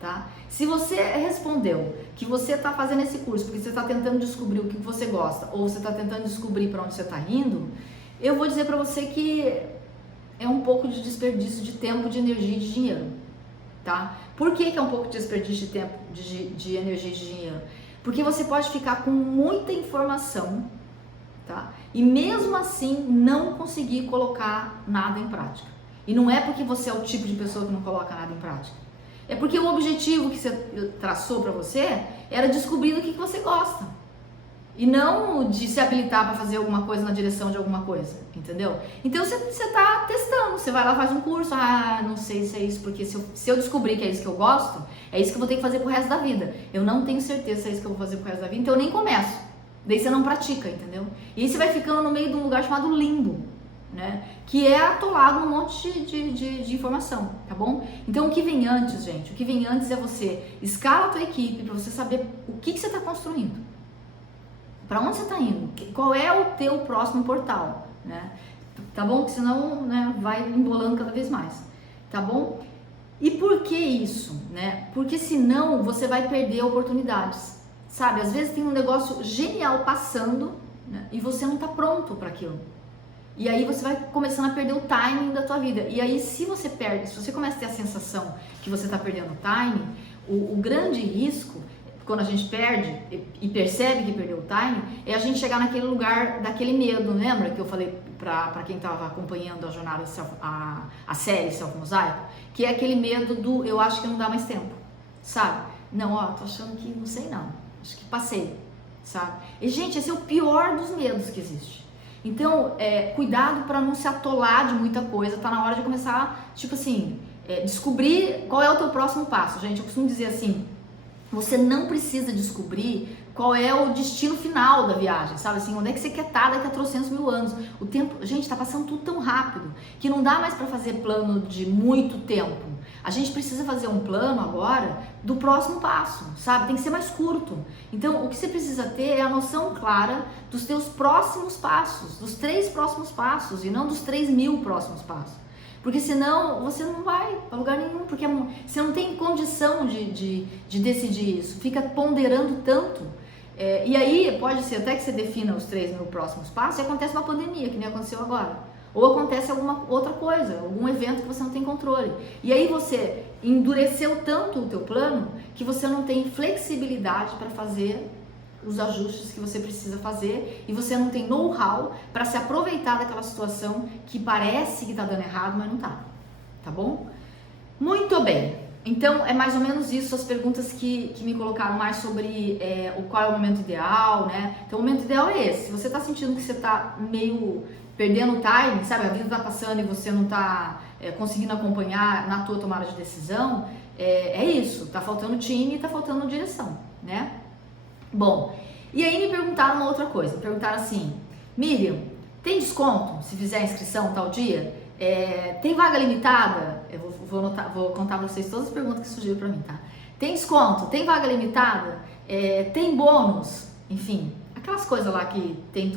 tá? Se você respondeu que você está fazendo esse curso porque você está tentando descobrir o que você gosta, ou você está tentando descobrir para onde você está indo, eu vou dizer para você que é um pouco de desperdício de tempo, de energia e de dinheiro, tá? Por que é um pouco de desperdício de tempo, de energia e de dinheiro? Porque você pode ficar com muita informação, tá? E mesmo assim não conseguir colocar nada em prática. E não é porque você é o tipo de pessoa que não coloca nada em prática. É porque o objetivo que você traçou para você era descobrir o que você gosta. E não de se habilitar para fazer alguma coisa na direção de alguma coisa, entendeu? Então você tá testando, você vai lá, faz um curso, não sei se é isso, porque se eu descobrir que é isso que eu gosto, é isso que eu vou ter que fazer pro resto da vida. Eu não tenho certeza se é isso que eu vou fazer pro resto da vida, então eu nem começo. Daí você não pratica, entendeu? E aí você vai ficando no meio de um lugar chamado limbo, né? Que é atolado num monte de informação, tá bom? Então o que vem antes, gente? O que vem antes é você escala a tua equipe para você saber o que você está construindo. Para onde você está indo? Qual é o teu próximo portal, né? Tá bom? Porque senão, né, vai embolando cada vez mais, tá bom? E por que isso, né? Porque senão você vai perder oportunidades. Sabe, às vezes tem um negócio genial passando, né, e você não está pronto para aquilo. E aí você vai começando a perder o timing da tua vida. E aí se você começa a ter a sensação que você está perdendo o timing, o grande risco, quando a gente perde e percebe que perdeu o timing, é a gente chegar naquele lugar daquele medo. Lembra que eu falei para quem estava acompanhando a jornada, a série Self Mosaico? Que é aquele medo do eu acho que não dá mais tempo, sabe? Não, tô achando que não sei não. Acho que passei, sabe? E, gente, esse é o pior dos medos que existe. Então, cuidado para não se atolar de muita coisa. Tá na hora de começar, tipo assim, descobrir qual é o teu próximo passo. Gente, eu costumo dizer assim, você não precisa descobrir qual é o destino final da viagem, sabe? Assim, onde é que você quer estar daqui a 300 mil anos. O tempo, gente, tá passando tudo tão rápido que não dá mais para fazer plano de muito tempo. A gente precisa fazer um plano agora do próximo passo, sabe? Tem que ser mais curto. Então, o que você precisa ter é a noção clara dos teus próximos passos, dos 3 próximos passos e não dos 3.000 próximos passos. Porque senão você não vai para lugar nenhum, porque você não tem condição de decidir isso, fica ponderando tanto. E aí pode ser até que você defina os 3.000 próximos passos e acontece uma pandemia, que nem aconteceu agora. Ou acontece alguma outra coisa, algum evento que você não tem controle. E aí você endureceu tanto o teu plano que você não tem flexibilidade para fazer os ajustes que você precisa fazer e você não tem know-how para se aproveitar daquela situação que parece que está dando errado, mas não está. Tá bom? Muito bem. Então é mais ou menos isso, as perguntas que me colocaram mais sobre qual é o momento ideal, né? Então o momento ideal é esse. Se você está sentindo que você está meio perdendo o time, sabe? A vida está passando e você não está conseguindo acompanhar na tua tomada de decisão, é isso. Tá faltando time e tá faltando direção, né? Bom, e aí me perguntaram uma outra coisa. Perguntaram assim, Miriam, tem desconto se fizer a inscrição tal dia? Tem vaga limitada? Eu vou contar pra vocês todas as perguntas que surgiram pra mim, tá? Tem desconto? Tem vaga limitada? Tem bônus? Enfim, aquelas coisas lá que tem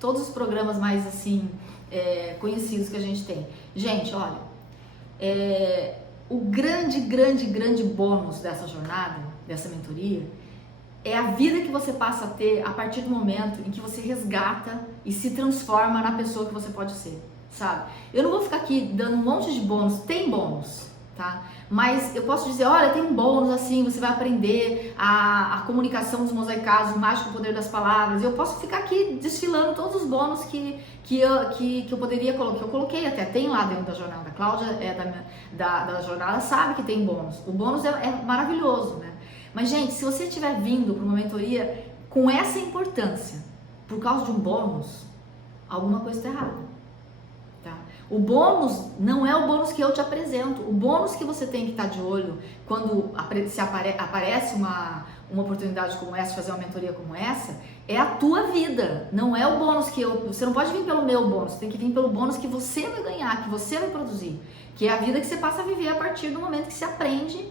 todos os programas mais assim conhecidos que a gente tem. Gente, olha, o grande bônus dessa jornada, dessa mentoria, é a vida que você passa a ter a partir do momento em que você resgata e se transforma na pessoa que você pode ser, sabe? Eu não vou ficar aqui dando um monte de bônus. Tem bônus, tá? Mas eu posso dizer, olha, tem um bônus assim, você vai aprender a comunicação dos mosaicados, o mágico poder das palavras. Eu posso ficar aqui desfilando todos os bônus que eu poderia colocar, que eu coloquei até, tem lá dentro da jornada. A Cláudia da jornada sabe que tem bônus. O bônus é maravilhoso, né? Mas, gente, se você estiver vindo para uma mentoria com essa importância, por causa de um bônus, alguma coisa está errada. O bônus não é o bônus que eu te apresento. O bônus que você tem que estar de olho quando aparece uma oportunidade como essa, de fazer uma mentoria como essa, é a tua vida. Não é o bônus que eu... Você não pode vir pelo meu bônus, você tem que vir pelo bônus que você vai ganhar, que você vai produzir. Que é a vida que você passa a viver a partir do momento que você aprende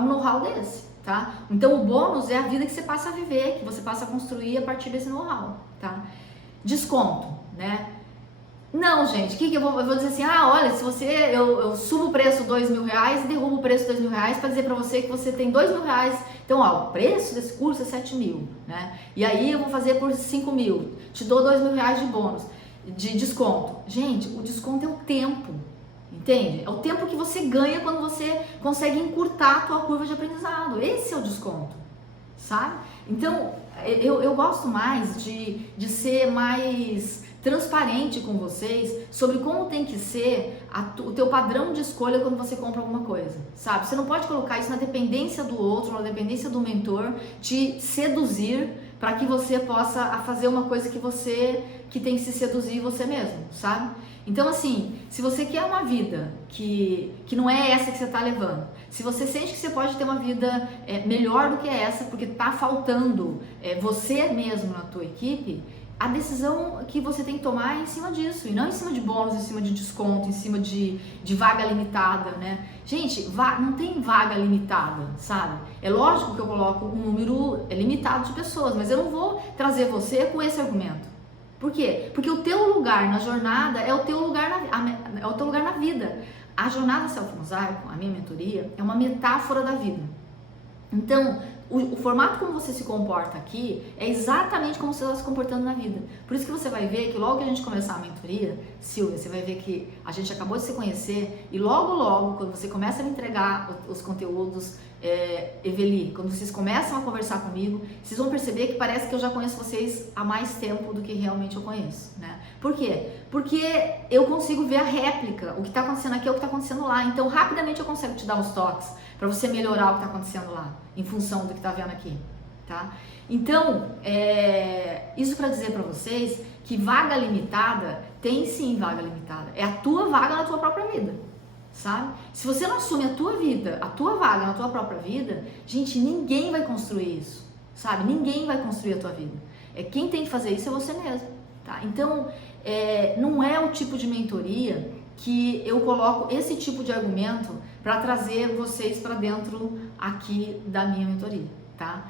um know-how desse, tá? Então o bônus é a vida que você passa a viver, que você passa a construir a partir desse know-how, tá? Desconto, né? Não, gente, que eu vou dizer assim, olha, se você, eu subo o preço R$2.000 e derrubo o preço R$2.000 para dizer para você que você tem R$2.000, então, o preço desse curso é 7.000, né? E aí eu vou fazer por 5.000, te dou R$2.000 de bônus, de desconto. Gente, o desconto é o tempo, entende? É o tempo que você ganha quando você consegue encurtar a tua curva de aprendizado, esse é o desconto, sabe? Então, eu gosto mais de ser mais transparente com vocês sobre como tem que ser o teu padrão de escolha quando você compra alguma coisa, sabe? Você não pode colocar isso na dependência do outro, na dependência do mentor, te seduzir para que você possa fazer uma coisa que tem que se seduzir você mesmo, sabe? Então, assim, se você quer uma vida que não é essa que você está levando, se você sente que você pode ter uma vida melhor do que essa, porque está faltando você mesmo na tua equipe, a decisão que você tem que tomar é em cima disso, e não em cima de bônus, em cima de desconto, em cima de vaga limitada, né? Gente, não tem vaga limitada, sabe? É lógico que eu coloco um número limitado de pessoas, mas eu não vou trazer você com esse argumento. Por quê? Porque o teu lugar na jornada é o teu lugar na vida. A jornada Selfie Mosaico, a minha mentoria, é uma metáfora da vida. Então, o formato como você se comporta aqui é exatamente como você está se comportando na vida. Por isso que você vai ver que logo que a gente começar a mentoria, Silvia, você vai ver que a gente acabou de se conhecer e logo, quando você começa a me entregar os conteúdos, Eveli, quando vocês começam a conversar comigo, vocês vão perceber que parece que eu já conheço vocês há mais tempo do que realmente eu conheço, né? Por quê? Porque eu consigo ver a réplica, o que está acontecendo aqui é o que está acontecendo lá, então rapidamente eu consigo te dar os toques para você melhorar o que está acontecendo lá, em função do que está vendo aqui, tá? Então, isso para dizer para vocês que vaga limitada, tem sim vaga limitada, é a tua vaga na tua própria vida, sabe? Se você não assume a tua vida, a tua vaga na tua própria vida, gente, ninguém vai construir isso, sabe? Ninguém vai construir a tua vida. Quem tem que fazer isso é você mesmo, tá? Então, não é o tipo de mentoria que eu coloco esse tipo de argumento para trazer vocês para dentro aqui da minha mentoria, tá?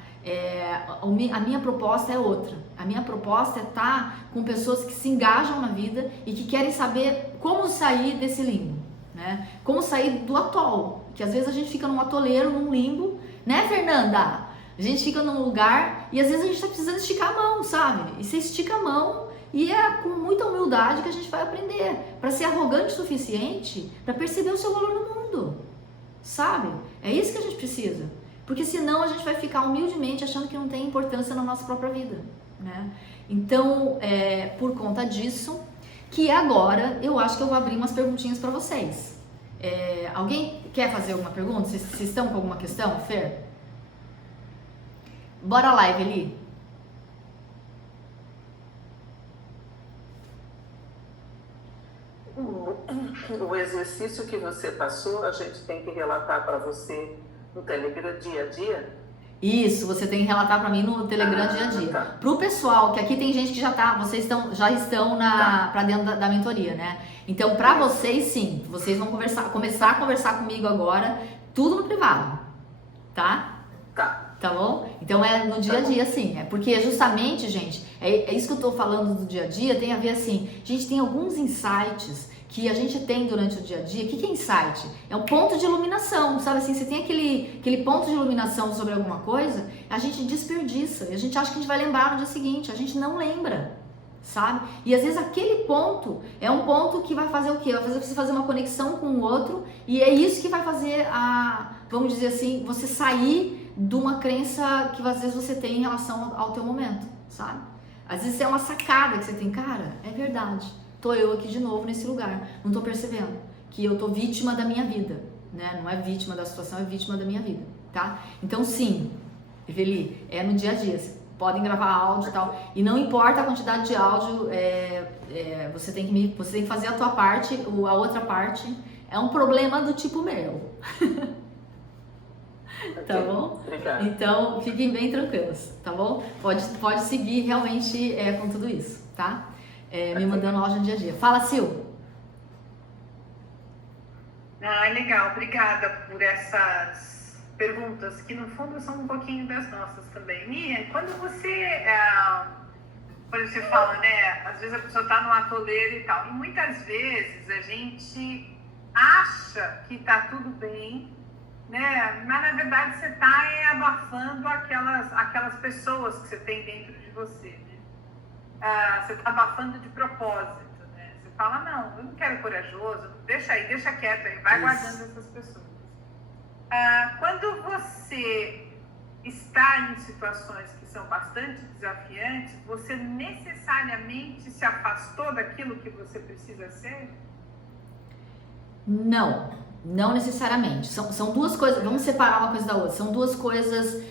A minha proposta é outra. A minha proposta é estar com pessoas que se engajam na vida e que querem saber como sair desse limbo, né? Como sair do atol, que às vezes a gente fica num atoleiro, num limbo, né, Fernanda? A gente fica num lugar e às vezes a gente tá precisando esticar a mão, sabe? E você estica a mão e é com muita humildade que a gente vai aprender, para ser arrogante o suficiente para perceber o seu valor no mundo, sabe? É isso que a gente precisa, porque senão a gente vai ficar humildemente achando que não tem importância na nossa própria vida, né? Então, por conta disso, que agora eu acho que eu vou abrir umas perguntinhas para vocês. Alguém quer fazer alguma pergunta? Vocês estão com alguma questão, Fer? Bora lá, Eveli. O exercício que você passou, a gente tem que relatar para você no Telegram dia a dia? Isso, você tem que relatar para mim no Telegram dia a dia. Tá. Pro pessoal, que aqui tem gente que vocês já estão para dentro da mentoria, né? Então, para vocês, sim, vocês vão começar a conversar comigo agora, tudo no privado, tá? Tá bom? Então no dia a dia, sim. Porque justamente, gente, é isso que eu tô falando do dia a dia, tem a ver assim, gente, tem alguns insights que a gente tem durante o dia a dia. O que é insight? É um ponto de iluminação, sabe assim? Você tem aquele ponto de iluminação sobre alguma coisa, a gente desperdiça, e a gente acha que a gente vai lembrar no dia seguinte, a gente não lembra, sabe? E às vezes aquele ponto é um ponto que vai fazer o quê? Vai fazer você fazer uma conexão com o outro, e é isso que vai fazer vamos dizer assim, você sair de uma crença que às vezes você tem em relação ao teu momento, sabe? Às vezes é uma sacada que você tem, cara, é verdade, tô eu aqui de novo nesse lugar, não tô percebendo que eu tô vítima da minha vida, né? Não é vítima da situação, é vítima da minha vida, tá? Então sim, Eveli, é no dia a dia, podem gravar áudio e tal, e não importa a quantidade de áudio, você tem que fazer a tua parte, a outra parte é um problema do tipo meu. Tá bom? Obrigada. Então, fiquem bem tranquilos, tá bom? Pode seguir realmente com tudo isso, tá? Me mandando áudio no dia a dia. Fala, Sil. Legal, obrigada por essas perguntas, que no fundo são um pouquinho das nossas também. Mia, quando você fala, né, às vezes a pessoa está no atoleiro e tal, e muitas vezes a gente acha que está tudo bem, né, mas na verdade você está abafando aquelas pessoas que você tem dentro de você, né? Você está abafando de propósito. Você fala, não, eu não quero corajoso, deixa quieto aí, vai guardando essas pessoas. Quando você está em situações que são bastante desafiantes, você necessariamente se afastou daquilo que você precisa ser? Não necessariamente. São duas coisas, vamos separar uma coisa da outra, são duas coisas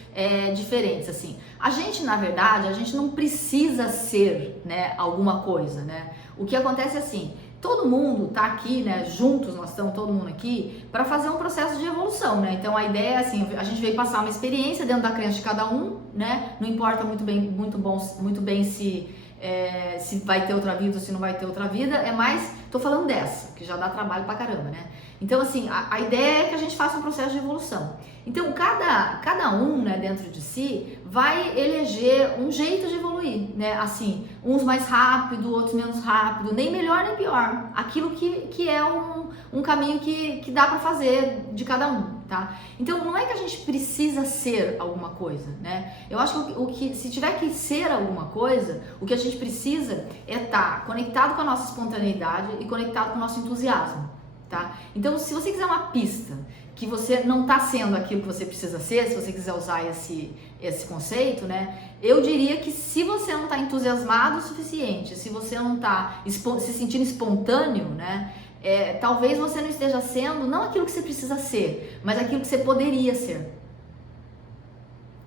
diferentes, assim. A gente, na verdade, a gente não precisa ser, né, alguma coisa, né? O que acontece é assim, todo mundo tá aqui, né, juntos, nós estamos todo mundo aqui, para fazer um processo de evolução, né? Então a ideia é assim, a gente veio passar uma experiência dentro da crença de cada um, né? Não importa muito bem se vai ter outra vida ou se não vai ter outra vida, é mais, tô falando dessa, que já dá trabalho pra caramba, né? Então, assim, a ideia é que a gente faça um processo de evolução. Então, cada um, né, dentro de si, vai eleger um jeito de evoluir, né? Assim, uns mais rápido, outros menos rápido, nem melhor nem pior. Aquilo que é um caminho que dá pra fazer de cada um, tá? Então, não é que a gente precisa ser alguma coisa, né? Eu acho que se tiver que ser alguma coisa, o que a gente precisa é estar conectado com a nossa espontaneidade e conectado com o nosso entusiasmo. Tá? Então, se você quiser uma pista que você não está sendo aquilo que você precisa ser, se você quiser usar esse conceito, né? Eu diria que se você não está entusiasmado o suficiente, se você não está se sentindo espontâneo, né? Talvez você não esteja sendo não aquilo que você precisa ser, mas aquilo que você poderia ser.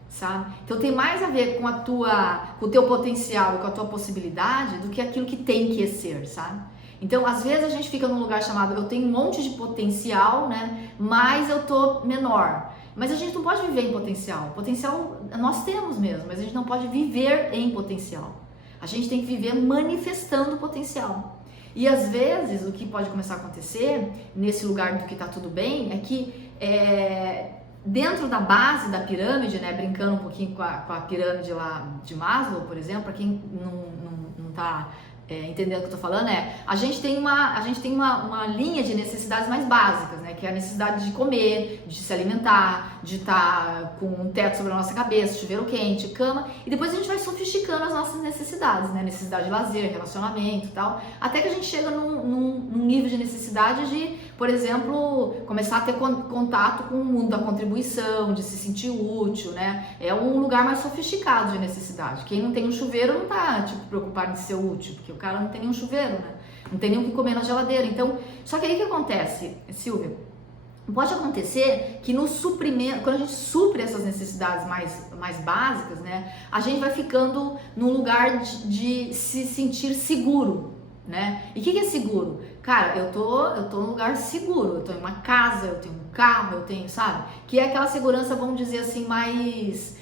Sabe? Então tem mais a ver com o teu potencial e com a tua possibilidade do que aquilo que tem que ser, sabe? Então, às vezes a gente fica num lugar chamado, eu tenho um monte de potencial, né? Mas eu tô menor. Mas a gente não pode viver em potencial. Potencial nós temos mesmo, mas a gente não pode viver em potencial. A gente tem que viver manifestando potencial. E às vezes o que pode começar a acontecer nesse lugar do que tá tudo bem é que dentro da base da pirâmide, né? Brincando um pouquinho com a pirâmide lá de Maslow, por exemplo, para quem não tá entendendo o que eu tô falando, a gente tem uma linha de necessidades mais básicas, né? Que é a necessidade de comer, de se alimentar, de estar com um teto sobre a nossa cabeça, chuveiro quente, cama, e depois a gente vai sofisticando as nossas necessidades, né? Necessidade de lazer, relacionamento e tal, até que a gente chega num nível de necessidade de, por exemplo, começar a ter contato com o mundo da contribuição, de se sentir útil, né? É um lugar mais sofisticado de necessidade. Quem não tem um chuveiro não tá, preocupado em ser útil, porque o cara não tem nenhum chuveiro, né? Não tem nem o que comer na geladeira. Então, só que aí o que acontece, Silvia? Pode acontecer que no suprimento, quando a gente supre essas necessidades mais básicas, né? A gente vai ficando num lugar de se sentir seguro, né? E o que é seguro? Cara, eu tô num lugar seguro, eu tô em uma casa, eu tenho um carro, eu tenho, sabe? Que é aquela segurança, vamos dizer assim, mais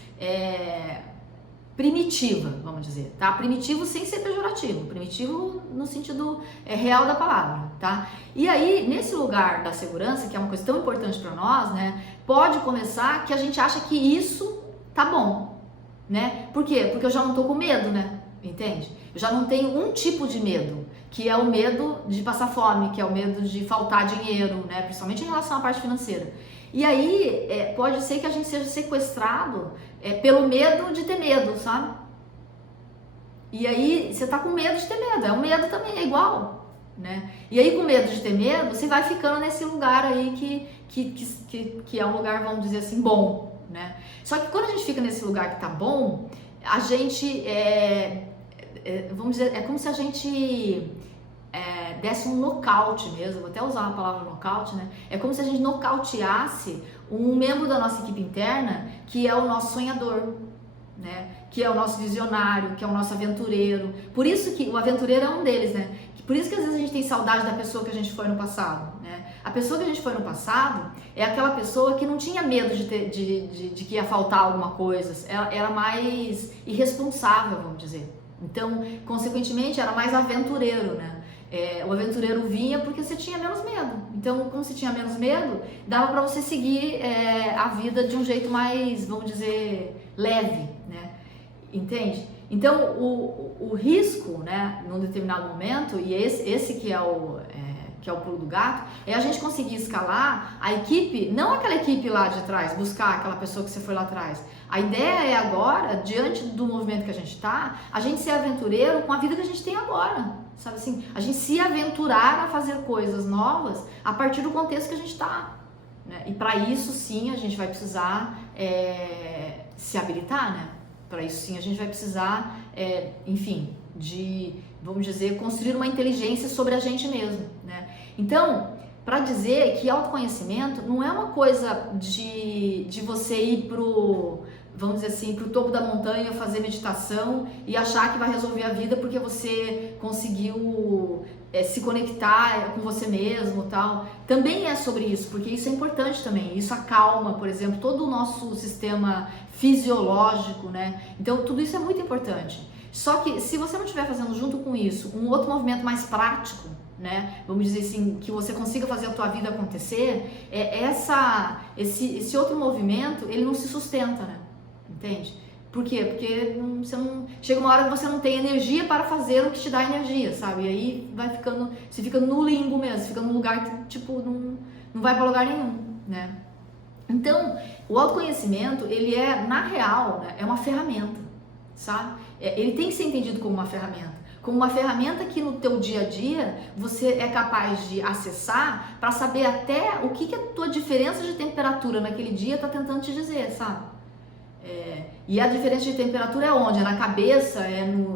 primitiva, vamos dizer, tá? Primitivo sem ser pejorativo, primitivo no sentido real da palavra, tá? E aí, nesse lugar da segurança, que é uma coisa tão importante para nós, né? Pode começar que a gente acha que isso tá bom, né? Por quê? Porque eu já não tô com medo, né? Entende? Eu já não tenho um tipo de medo, que é o medo de passar fome, que é o medo de faltar dinheiro, né? Principalmente em relação à parte financeira. E aí, pode ser que a gente seja sequestrado pelo medo de ter medo, sabe? E aí você tá com medo de ter medo, é um medo também, é igual, né? E aí com medo de ter medo, você vai ficando nesse lugar aí que é um lugar, vamos dizer assim, bom, né? Só que quando a gente fica nesse lugar que tá bom, a gente, vamos dizer, é como se a gente desse um nocaute mesmo, vou até usar a palavra nocaute, né? É como se a gente nocauteasse um membro da nossa equipe interna, que é o nosso sonhador, né? Que é o nosso visionário, que é o nosso aventureiro. Por isso que o aventureiro é um deles, né? Por isso que às vezes a gente tem saudade da pessoa que a gente foi no passado, né? A pessoa que a gente foi no passado é aquela pessoa que não tinha medo de que ia faltar alguma coisa, ela era mais irresponsável, vamos dizer. Então, consequentemente, era mais aventureiro, né? O aventureiro vinha porque você tinha menos medo. Então, como você tinha menos medo, dava para você seguir a vida de um jeito mais, vamos dizer, leve, né? Entende? Então, o risco, né, num determinado momento, e esse que é o pulo do gato, é a gente conseguir escalar a equipe, não aquela equipe lá de trás, buscar aquela pessoa que você foi lá atrás. A ideia é agora, diante do movimento que a gente está, a gente ser aventureiro com a vida que a gente tem agora. Sabe assim? A gente se aventurar a fazer coisas novas a partir do contexto que a gente está, né? E para isso sim a gente vai precisar se habilitar, né? Para isso sim a gente vai precisar, enfim, vamos dizer, construir uma inteligência sobre a gente mesmo, né? Então, para dizer que autoconhecimento não é uma coisa de você ir vamos dizer assim, pro topo da montanha, fazer meditação e achar que vai resolver a vida porque você conseguiu se conectar com você mesmo e tal. Também é sobre isso, porque isso é importante também. Isso acalma, por exemplo, todo o nosso sistema fisiológico, né? Então, tudo isso é muito importante. Só que se você não estiver fazendo junto com isso um outro movimento mais prático, né? Vamos dizer assim, que você consiga fazer a tua vida acontecer, esse outro movimento, ele não se sustenta, né? Entende? Por quê? Porque chega uma hora que você não tem energia para fazer o que te dá energia, sabe? E aí você fica no limbo mesmo, você fica num lugar que, tipo, não vai para lugar nenhum, né? Então, o autoconhecimento, ele na real, né, é uma ferramenta, sabe? Ele tem que ser entendido como uma ferramenta que no teu dia a dia você é capaz de acessar para saber até o que a tua diferença de temperatura naquele dia está tentando te dizer, sabe? E a diferença de temperatura é onde? É na cabeça?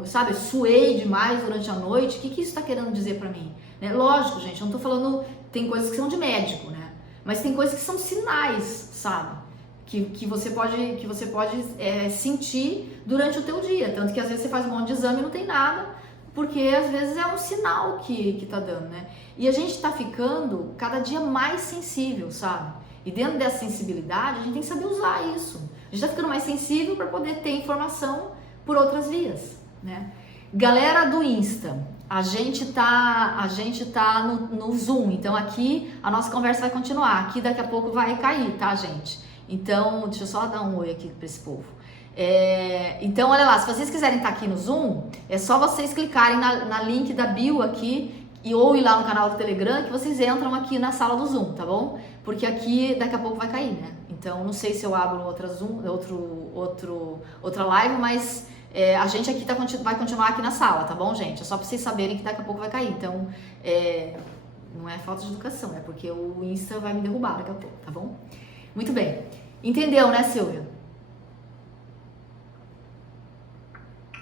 Sabe, suei demais durante a noite? O que isso está querendo dizer para mim? Né? Lógico, gente, eu não tô falando, tem coisas que são de médico, né? Mas tem coisas que são sinais, sabe? Que você pode sentir durante o teu dia. Tanto que às vezes você faz um monte de exame e não tem nada, porque às vezes é um sinal que tá dando, né? E a gente tá ficando cada dia mais sensível, sabe? E dentro dessa sensibilidade, a gente tem que saber usar isso. A gente tá ficando mais sensível para poder ter informação por outras vias, né? Galera do Insta, a gente tá no Zoom, então aqui a nossa conversa vai continuar. Aqui daqui a pouco vai cair, tá, gente? Então, deixa eu só dar um oi aqui para esse povo. Então, olha lá, se vocês quiserem estar aqui no Zoom, é só vocês clicarem na link da bio aqui ou ir lá no canal do Telegram que vocês entram aqui na sala do Zoom, tá bom? Porque aqui daqui a pouco vai cair, né? Então, não sei se eu abro outra live, mas a gente aqui vai continuar aqui na sala, tá bom, gente? É só pra vocês saberem que daqui a pouco vai cair. Então, não é falta de educação, é porque o Insta vai me derrubar daqui a pouco, tá bom? Muito bem. Entendeu, né, Silvia?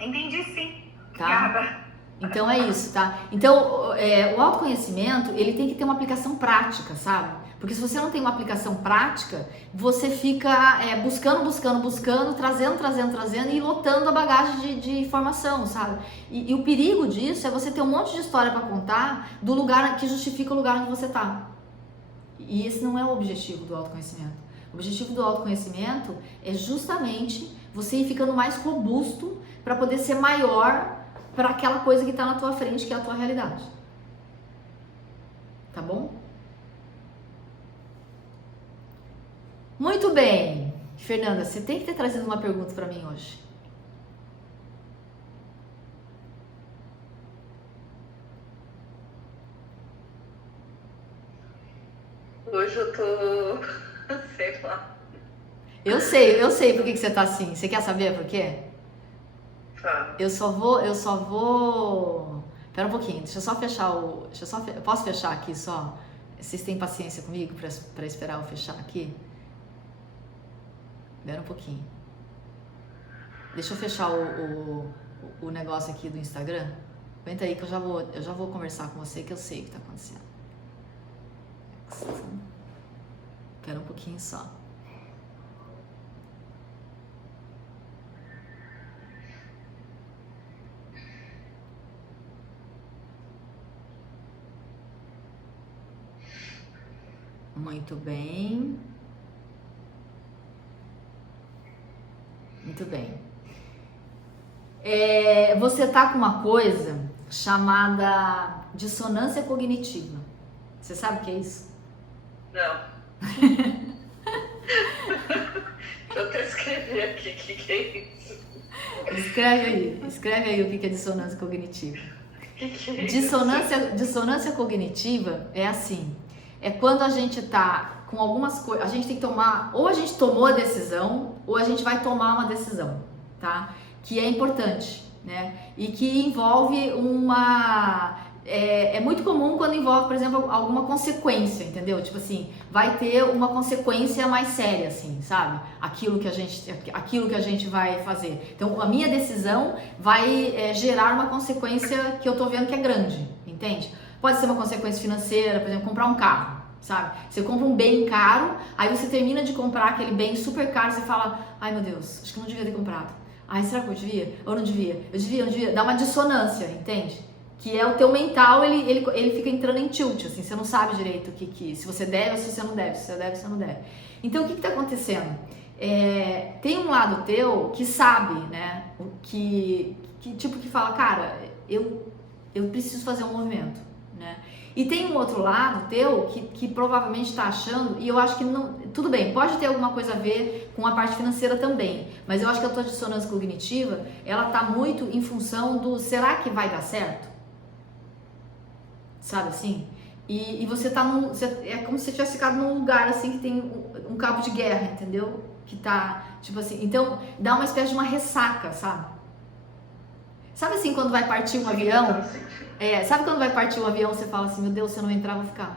Entendi, sim. Tá? Obrigada. Então é isso, tá? Então, o autoconhecimento, ele tem que ter uma aplicação prática, sabe? Porque se você não tem uma aplicação prática, você fica buscando, trazendo e lotando a bagagem de informação, sabe? E o perigo disso é você ter um monte de história para contar do lugar que justifica o lugar onde você tá. E esse não é o objetivo do autoconhecimento. O objetivo do autoconhecimento é justamente você ir ficando mais robusto para poder ser maior para aquela coisa que está na tua frente, que é a tua realidade. Tá bom? Muito bem. Fernanda, você tem que ter trazido uma pergunta para mim hoje. Hoje eu tô... sei lá. Eu sei por que você tá assim. Você quer saber por quê? Tá. Eu só vou. Espera um pouquinho, deixa eu só fechar o. Posso fechar aqui só? Vocês têm paciência comigo para esperar eu fechar aqui? Espera um pouquinho. Deixa eu fechar o negócio aqui do Instagram. Aguenta aí que eu já vou conversar com você, que eu sei o que está acontecendo. Espera um pouquinho só. Muito bem. Muito bem. Você tá com uma coisa chamada dissonância cognitiva. Você sabe o que é isso? Não. Deixa eu até escrever aqui o que é isso. Escreve aí o que é dissonância cognitiva. Que é isso? Dissonância cognitiva é assim, é quando a gente tá com algumas coisas, a gente tem que tomar, ou a gente tomou a decisão, ou a gente vai tomar uma decisão, tá? Que é importante, né? E que envolve é muito comum quando envolve, por exemplo, alguma consequência, entendeu? Tipo assim, vai ter uma consequência mais séria, assim, sabe? Aquilo que a gente vai fazer. Então, a minha decisão vai gerar uma consequência que eu tô vendo que é grande, entende? Pode ser uma consequência financeira, por exemplo, comprar um carro, sabe? Você compra um bem caro, aí você termina de comprar aquele bem super caro, você fala, ai meu Deus, acho que eu não devia ter comprado. Ai, será que eu devia? Ou não devia? Eu não devia. Dá uma dissonância, entende? Que é o teu mental, ele fica entrando em tilt, assim, você não sabe direito se você deve ou se você não deve, se você deve ou se você não deve. Então, o que tá acontecendo? Tem um lado teu que sabe, né, que fala, cara, eu preciso fazer um movimento, né? E tem um outro lado teu que provavelmente está achando, e eu acho que não, tudo bem, pode ter alguma coisa a ver com a parte financeira também, mas eu acho que a tua dissonância cognitiva, ela tá muito em função do, será que vai dar certo? Sabe assim? E você tá é como se você tivesse ficado num lugar assim que tem um cabo de guerra, entendeu? Que tá, tipo assim, então dá uma espécie de uma ressaca, sabe? Sabe assim, quando vai partir um avião? Sabe quando vai partir um avião, você fala assim, meu Deus, se eu não entrar, eu vou ficar.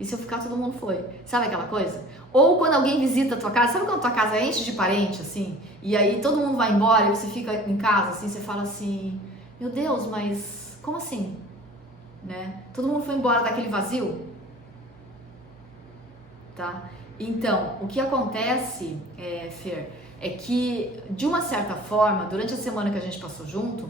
E se eu ficar, todo mundo foi. Sabe aquela coisa? Ou quando alguém visita a tua casa, sabe quando a tua casa enche de parente, assim? E aí todo mundo vai embora e você fica em casa, assim, você fala assim, meu Deus, mas como assim? Né? Todo mundo foi embora daquele vazio? Tá? Então, o que acontece, Fer, é que, de uma certa forma, durante a semana que a gente passou junto,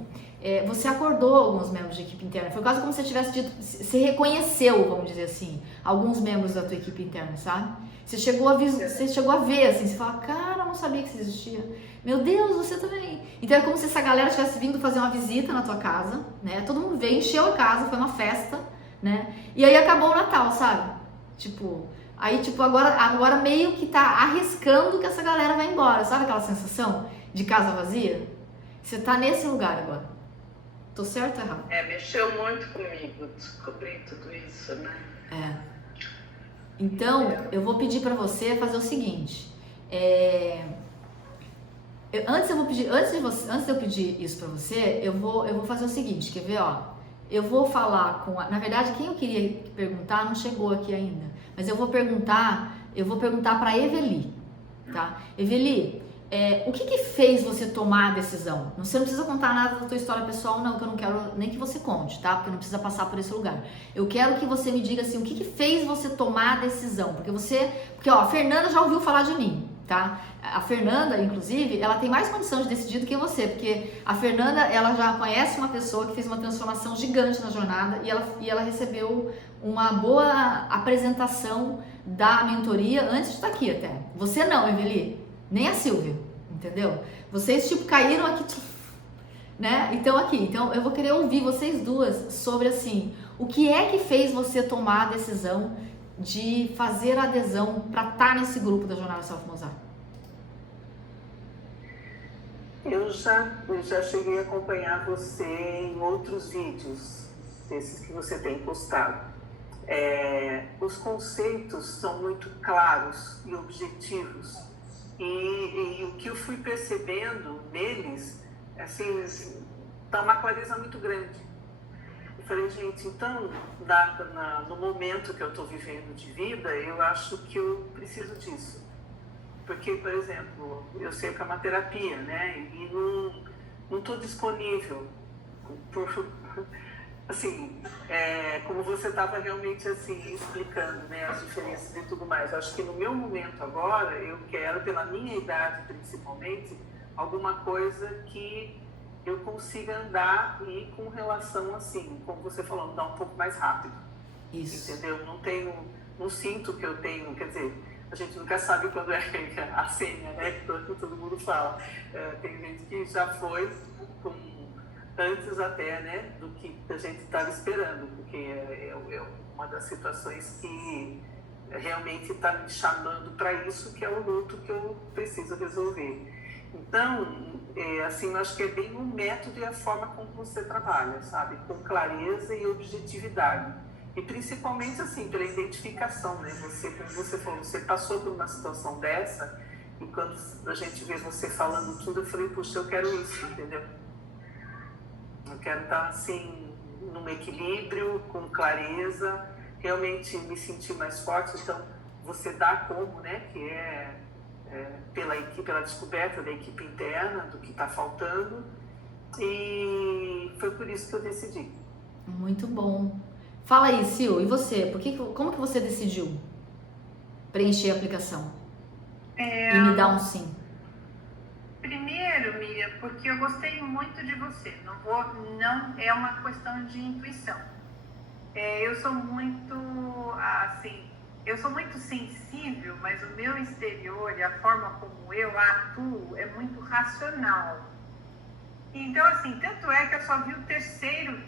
você acordou alguns membros de equipe interna. Foi quase como se você tivesse dito, você reconheceu, vamos dizer assim, alguns membros da tua equipe interna, sabe? Você chegou a ver, assim, você fala, cara, eu não sabia que isso existia. Meu Deus, você também. Então é como se essa galera tivesse vindo fazer uma visita na tua casa, né? Todo mundo veio, encheu a casa, foi uma festa, né? E aí acabou o Natal, sabe? Aí agora meio que tá arriscando que essa galera vai embora, sabe aquela sensação de casa vazia? Você tá nesse lugar agora. Tô certo ou errado? Mexeu muito comigo, descobri tudo isso, né? Então, eu vou pedir pra você fazer o seguinte. Antes de eu pedir isso pra você, eu vou fazer o seguinte, quer ver, ó? Eu vou falar na verdade, quem eu queria perguntar não chegou aqui ainda, mas eu vou perguntar pra Eveli, tá? Eveli, o que fez você tomar a decisão? Você não precisa contar nada da tua história pessoal, não, que eu não quero nem que você conte, tá? Porque não precisa passar por esse lugar. Eu quero que você me diga assim, o que fez você tomar a decisão? Porque ó, a Fernanda já ouviu falar de mim, tá? A Fernanda, inclusive, ela tem mais condição de decidir do que você, porque a Fernanda, ela já conhece uma pessoa que fez uma transformação gigante na jornada e ela recebeu uma boa apresentação da mentoria antes de estar aqui até. Você não, Eveli, nem a Silvia, entendeu? Vocês, caíram aqui, né? Então eu vou querer ouvir vocês duas sobre, assim, o que é que fez você tomar a decisão de fazer a adesão para estar nesse grupo da Jornada Self-Mozart? Eu já cheguei a acompanhar você em outros vídeos, esses que você tem postado. Os conceitos são muito claros e objetivos. E o que eu fui percebendo neles assim, dá uma clareza muito grande. Eu falei, gente, então, no momento que eu estou vivendo de vida, eu acho que eu preciso disso. Porque, por exemplo, eu sei que é uma terapia, né? E não estou disponível assim, como você estava realmente assim explicando, né, as diferenças e tudo mais. Eu acho que no meu momento agora eu quero, pela minha idade principalmente, alguma coisa que eu consiga andar e com relação assim, como você falou, andar um pouco mais rápido. Isso. Entendeu? Não sinto que eu tenho, quer dizer, a gente nunca sabe quando é a senha, né, que todo mundo fala. Tem gente que já foi antes até, né, do que a gente estava esperando, porque é uma das situações que realmente está me chamando para isso, que é o luto que eu preciso resolver. Então, assim, eu acho que é bem o método e a forma como você trabalha, sabe, com clareza e objetividade. E principalmente, assim, pela identificação, né, você, como você falou, você passou por uma situação dessa, e quando a gente vê você falando tudo, eu falei, puxa, eu quero isso, entendeu? Eu quero estar assim, num equilíbrio, com clareza, realmente me sentir mais forte. Então, você dá como, né, que pela descoberta da equipe interna, do que está faltando. E foi por isso que eu decidi. Muito bom. Fala aí, Sil, e você? Como que você decidiu preencher a aplicação? E me dar um sim. Primeiro, Miriam, porque eu gostei muito de você. Não é uma questão de intuição. Eu sou muito, assim, eu sou muito sensível, mas o meu exterior e a forma como eu atuo é muito racional. Então, assim, tanto é que eu só vi o terceiro vídeo,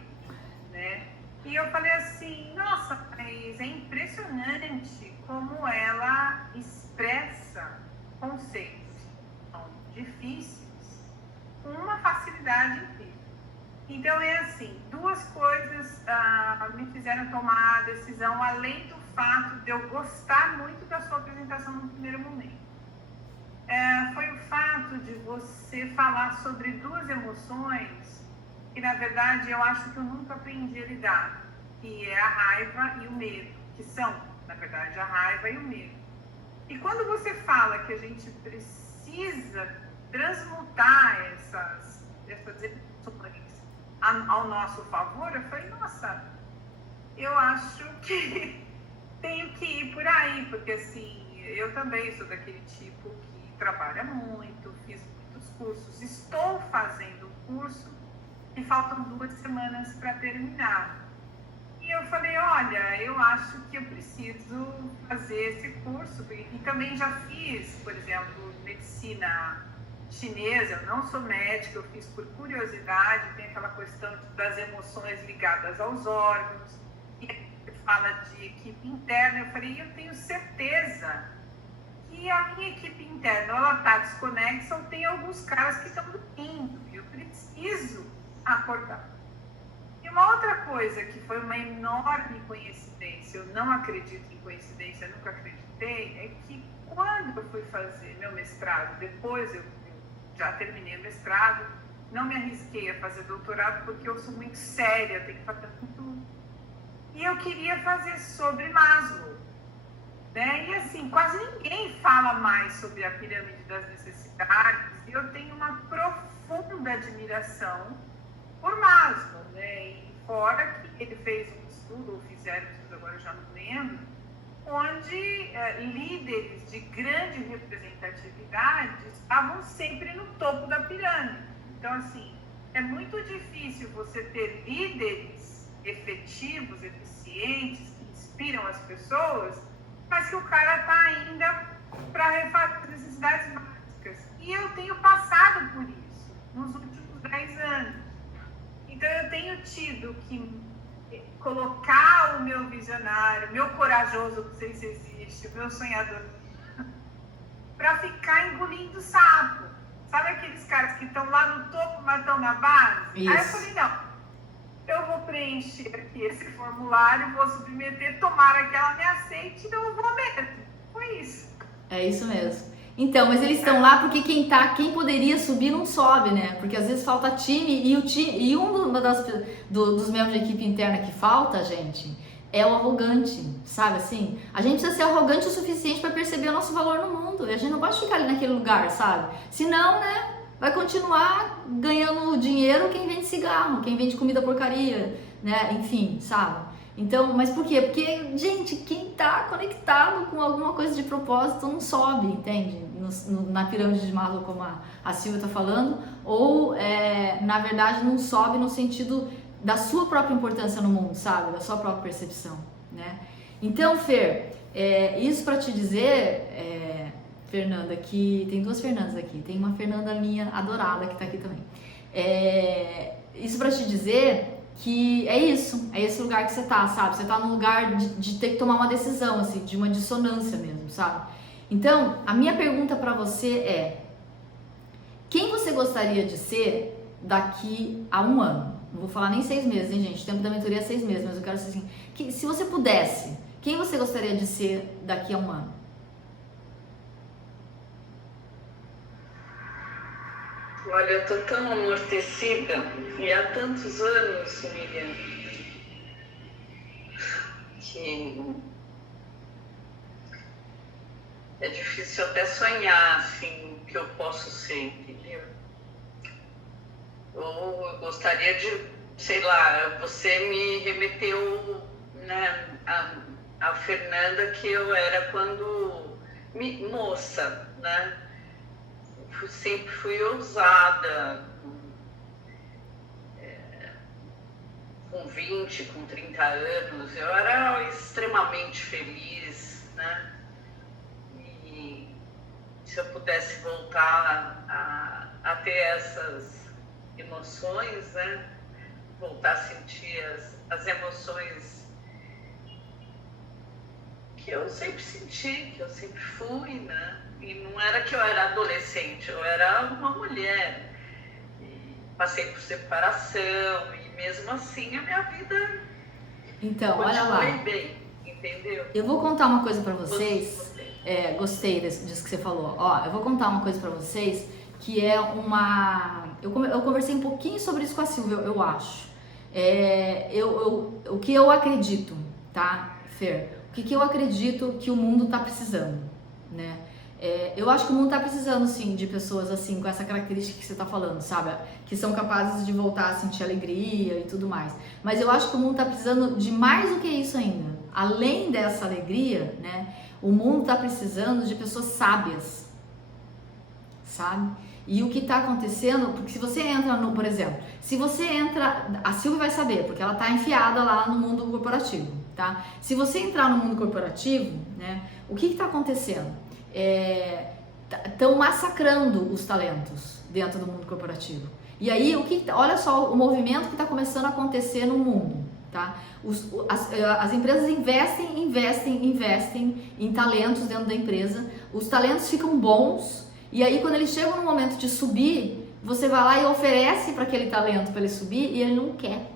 né? E eu falei assim, nossa, mas é impressionante como ela expressa conceitos difíceis com uma facilidade incrível. Então é assim, duas coisas me fizeram tomar a decisão, além do fato de eu gostar muito da sua apresentação no primeiro momento. Foi o fato de você falar sobre duas emoções que, na verdade, eu acho que eu nunca aprendi a lidar, que é a raiva e o medo, que são, na verdade, a raiva e o medo. E quando você fala que a gente precisa transmutar essas emoções ao nosso favor, eu falei, nossa, eu acho que tenho que ir por aí, porque assim, eu também sou daquele tipo que trabalha muito, fiz muitos cursos, estou fazendo um curso e faltam 2 semanas para terminar. E eu falei, olha, eu acho que eu preciso fazer esse curso. E também já fiz, por exemplo, medicina chinesa. Eu não sou médica, eu fiz por curiosidade. Tem aquela questão das emoções ligadas aos órgãos. E fala de equipe interna. Eu falei, eu tenho certeza que a minha equipe interna, ela está desconexa ou tem alguns caras que estão dormindo. Eu preciso acordar. E uma outra coisa que foi uma enorme coincidência, eu não acredito em coincidência, nunca acreditei, é que quando eu fui fazer meu mestrado, depois eu já terminei o mestrado, não me arrisquei a fazer doutorado porque eu sou muito séria, tenho que fazer muito. E eu queria fazer sobre Maslow, né? E assim, quase ninguém fala mais sobre a pirâmide das necessidades, e eu tenho uma profunda admiração por Maslow, né? E fora que ele fez um estudo, ou fizeram um estudo, agora eu já não lembro, onde líderes de grande representatividade estavam sempre no topo da pirâmide. Então, assim, é muito difícil você ter líderes efetivos, eficientes, que inspiram as pessoas, mas que o cara está ainda para refazer as necessidades básicas. E eu tenho passado por isso nos últimos 10 anos. Então, eu tenho tido que colocar o meu visionário, meu corajoso, não sei se existe, o meu sonhador, para ficar engolindo sapo. Sabe aqueles caras que estão lá no topo, mas estão na base? Isso. Aí eu falei, não, eu vou preencher aqui esse formulário, vou submeter, tomara que ela me aceite, então eu vou mesmo. Foi isso. É isso mesmo. Então, mas eles estão lá porque quem poderia subir não sobe, né? Porque às vezes falta time e dos membros da equipe interna que falta, gente, é o arrogante, sabe assim? A gente precisa ser arrogante o suficiente para perceber o nosso valor no mundo. E a gente não pode ficar ali naquele lugar, sabe? Senão, né, vai continuar ganhando dinheiro quem vende cigarro, quem vende comida porcaria, né? Enfim, sabe? Então, mas por quê? Porque, gente, quem tá conectado com alguma coisa de propósito não sobe, entende? Na pirâmide de Maslow, como a Silvia tá falando, ou, na verdade, não sobe no sentido da sua própria importância no mundo, sabe? Da sua própria percepção, né? Então, Fer, isso para te dizer, Fernanda, que tem duas Fernandas aqui, tem uma Fernanda minha adorada que tá aqui também. Isso para te dizer que é isso, é esse lugar que você tá, sabe? Você tá num lugar de ter que tomar uma decisão, assim, de uma dissonância mesmo, sabe? Então, a minha pergunta para você é: quem você gostaria de ser daqui a 1 ano? Não vou falar nem 6 meses, hein, gente? O tempo da mentoria é 6 meses, mas eu quero dizer assim, que se você pudesse, quem você gostaria de ser daqui a 1 ano? Olha, eu tô tão amortecida e há tantos anos, Miriam, que é difícil até sonhar, assim, o que eu posso ser, entendeu? Ou eu gostaria de, sei lá, você me remeteu, né, a Fernanda que eu era quando moça, né? Sempre fui ousada, com 20, com 30 anos, eu era extremamente feliz, né? E se eu pudesse voltar a ter essas emoções, né? Voltar a sentir as emoções que eu sempre senti, que eu sempre fui, né? E não era que eu era adolescente, eu era uma mulher. E passei por separação e mesmo assim a minha vida olha lá. bem, entendeu? Eu vou contar uma coisa pra vocês. Gostei disso que você falou. Ó, eu vou contar uma coisa pra vocês que é uma... Eu conversei um pouquinho sobre isso com a Silvia, eu acho. O que eu acredito, tá, Fer? O que eu acredito que o mundo tá precisando, né? Eu acho que o mundo tá precisando, sim, de pessoas assim, com essa característica que você tá falando, sabe? Que são capazes de voltar a sentir alegria e tudo mais. Mas eu acho que o mundo tá precisando de mais do que isso ainda. Além dessa alegria, né? O mundo tá precisando de pessoas sábias, sabe? E o que tá acontecendo, porque se você entra por exemplo, se você entra, a Silvia vai saber, porque ela tá enfiada lá no mundo corporativo, tá? Se você entrar no mundo corporativo, né? O que tá acontecendo? Estão massacrando os talentos dentro do mundo corporativo. E aí, olha só o movimento que está começando a acontecer no mundo, tá? As empresas investem em talentos dentro da empresa, os talentos ficam bons, e aí quando eles chegam no momento de subir, você vai lá e oferece para aquele talento para ele subir, e ele não quer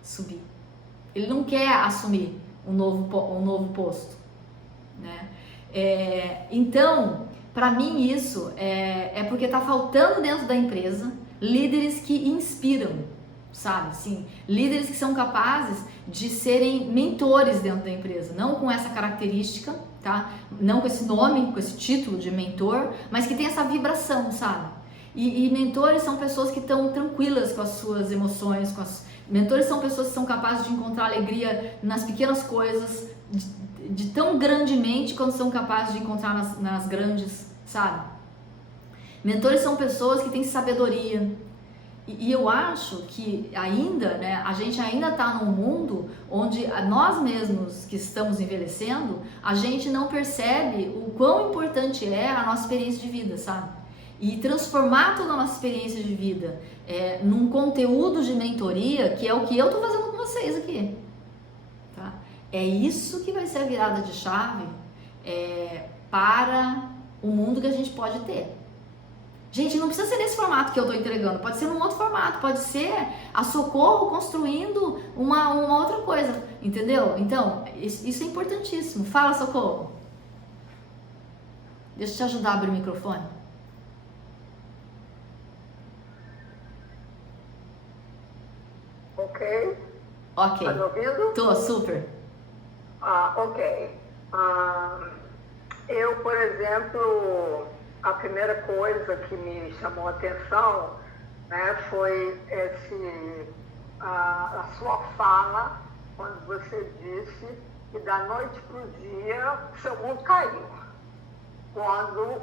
subir. Ele não quer assumir um novo posto, né? Então, para mim isso é porque tá faltando dentro da empresa líderes que inspiram, sabe? Assim, líderes que são capazes de serem mentores dentro da empresa, não com essa característica, tá? Não com esse nome, com esse título de mentor, mas que tem essa vibração, sabe? E mentores são pessoas que estão tranquilas com as suas emoções, mentores são pessoas que são capazes de encontrar alegria nas pequenas coisas, de tão grandemente quando são capazes de encontrar nas grandes, sabe? Mentores são pessoas que têm sabedoria. E eu acho que ainda, né, a gente ainda está num mundo onde nós mesmos que estamos envelhecendo, a gente não percebe o quão importante é a nossa experiência de vida, sabe? E transformar toda a nossa experiência de vida num conteúdo de mentoria, que é o que eu tô fazendo com vocês aqui, tá? É isso que vai ser a virada de chave para o mundo que a gente pode ter. Gente, não precisa ser nesse formato que eu tô entregando, pode ser num outro formato, pode ser a Socorro construindo uma outra coisa, entendeu? Então, isso é importantíssimo. Fala, Socorro. Deixa eu te ajudar a abrir o microfone. Ok? Ok. Tá me ouvindo? Tô, super. Ok. Eu, por exemplo, a primeira coisa que me chamou a atenção, né, foi a sua fala, quando você disse que da noite para o dia o seu mundo caiu. Quando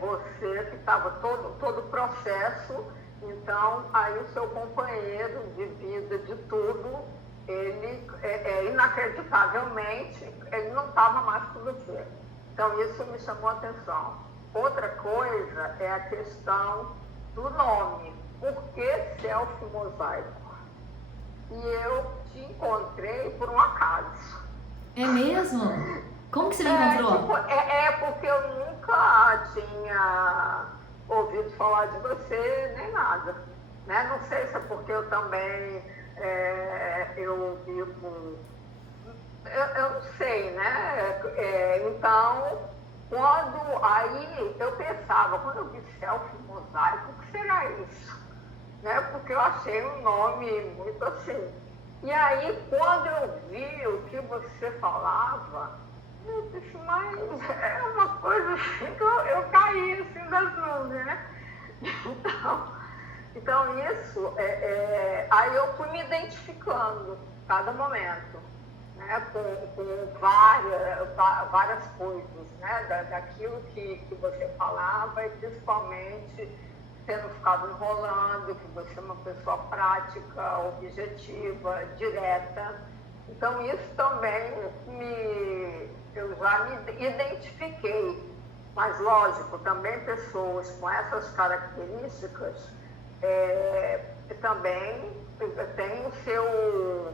você que estava todo o processo, então aí o seu companheiro de vida, de tudo, ele inacreditavelmente, ele não estava mais com você. Então isso me chamou a atenção. Outra coisa é a questão do nome. Por que Selfie Mosaico? E eu te encontrei por um acaso. É mesmo? Como que você me encontrou? Porque eu nunca tinha ouvido falar de você, nem nada. Né? Não sei se é porque eu também, eu vivo... Eu não sei, né? Então, aí eu pensava, quando eu vi Selfie Mosaico, o que será isso? Né? Porque eu achei um nome muito assim. E aí, quando eu vi o que você falava, eu disse, mas é uma coisa assim que eu caí assim das nuvens, né? Então isso, aí eu fui me identificando cada momento, né? Com várias coisas, né? Daquilo que você falava e principalmente tendo ficado enrolando, que você é uma pessoa prática, objetiva, direta. Então isso também eu já me identifiquei. Mas lógico, também pessoas com essas características também têm o seu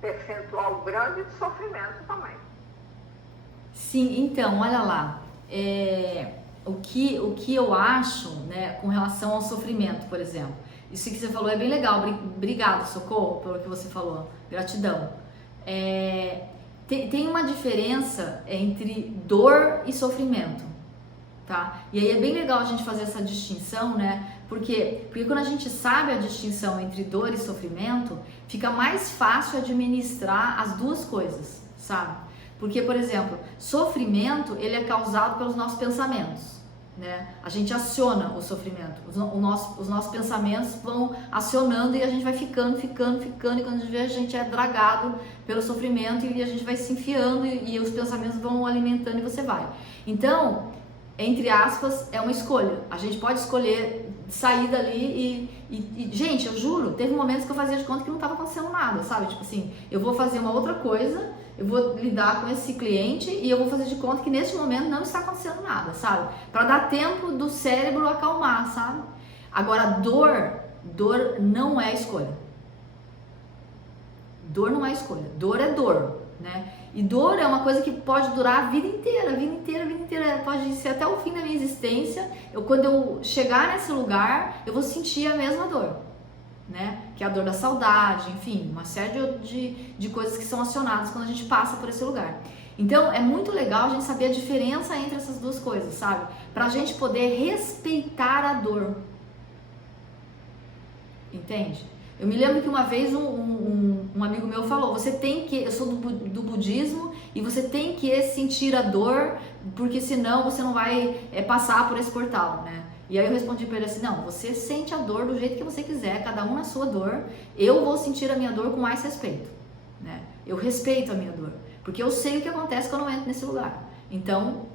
percentual grande de sofrimento também. Sim, então, olha lá. O que eu acho, né, com relação ao sofrimento, por exemplo. Isso que você falou é bem legal. Obrigado, Socorro, pelo que você falou. Gratidão. Tem uma diferença entre dor e sofrimento, tá? E aí é bem legal a gente fazer essa distinção, né? Porque quando a gente sabe a distinção entre dor e sofrimento, fica mais fácil administrar as duas coisas, sabe? Porque, por exemplo, sofrimento, ele é causado pelos nossos pensamentos, né? A gente aciona o sofrimento, os nossos pensamentos vão acionando e a gente vai ficando, e quando a gente vê, a gente é dragado pelo sofrimento e a gente vai se enfiando e os pensamentos vão alimentando e você vai. Então, entre aspas, é uma escolha. A gente pode escolher sair dali e gente, eu juro, teve momentos que eu fazia de conta que não estava acontecendo nada, sabe? Tipo assim, eu vou fazer uma outra coisa, eu vou lidar com esse cliente e eu vou fazer de conta que nesse momento não está acontecendo nada, sabe? Para dar tempo do cérebro acalmar, sabe? Agora, dor não é escolha. Dor não é escolha. Dor é dor, né? E dor é uma coisa que pode durar a vida inteira, pode ser até o fim da minha existência. Quando eu chegar nesse lugar, eu vou sentir a mesma dor, né? Que é a dor da saudade, enfim, uma série de coisas que são acionadas quando a gente passa por esse lugar. Então, é muito legal a gente saber a diferença entre essas duas coisas, sabe? Pra gente poder respeitar a dor. Entende? Eu me lembro que uma vez um amigo meu falou, eu sou do budismo e você tem que sentir a dor, porque senão você não vai passar por esse portal, né? E aí eu respondi para ele assim, não, você sente a dor do jeito que você quiser, cada um na sua dor, eu vou sentir a minha dor com mais respeito, né? Eu respeito a minha dor, porque eu sei o que acontece quando eu entro nesse lugar. Então,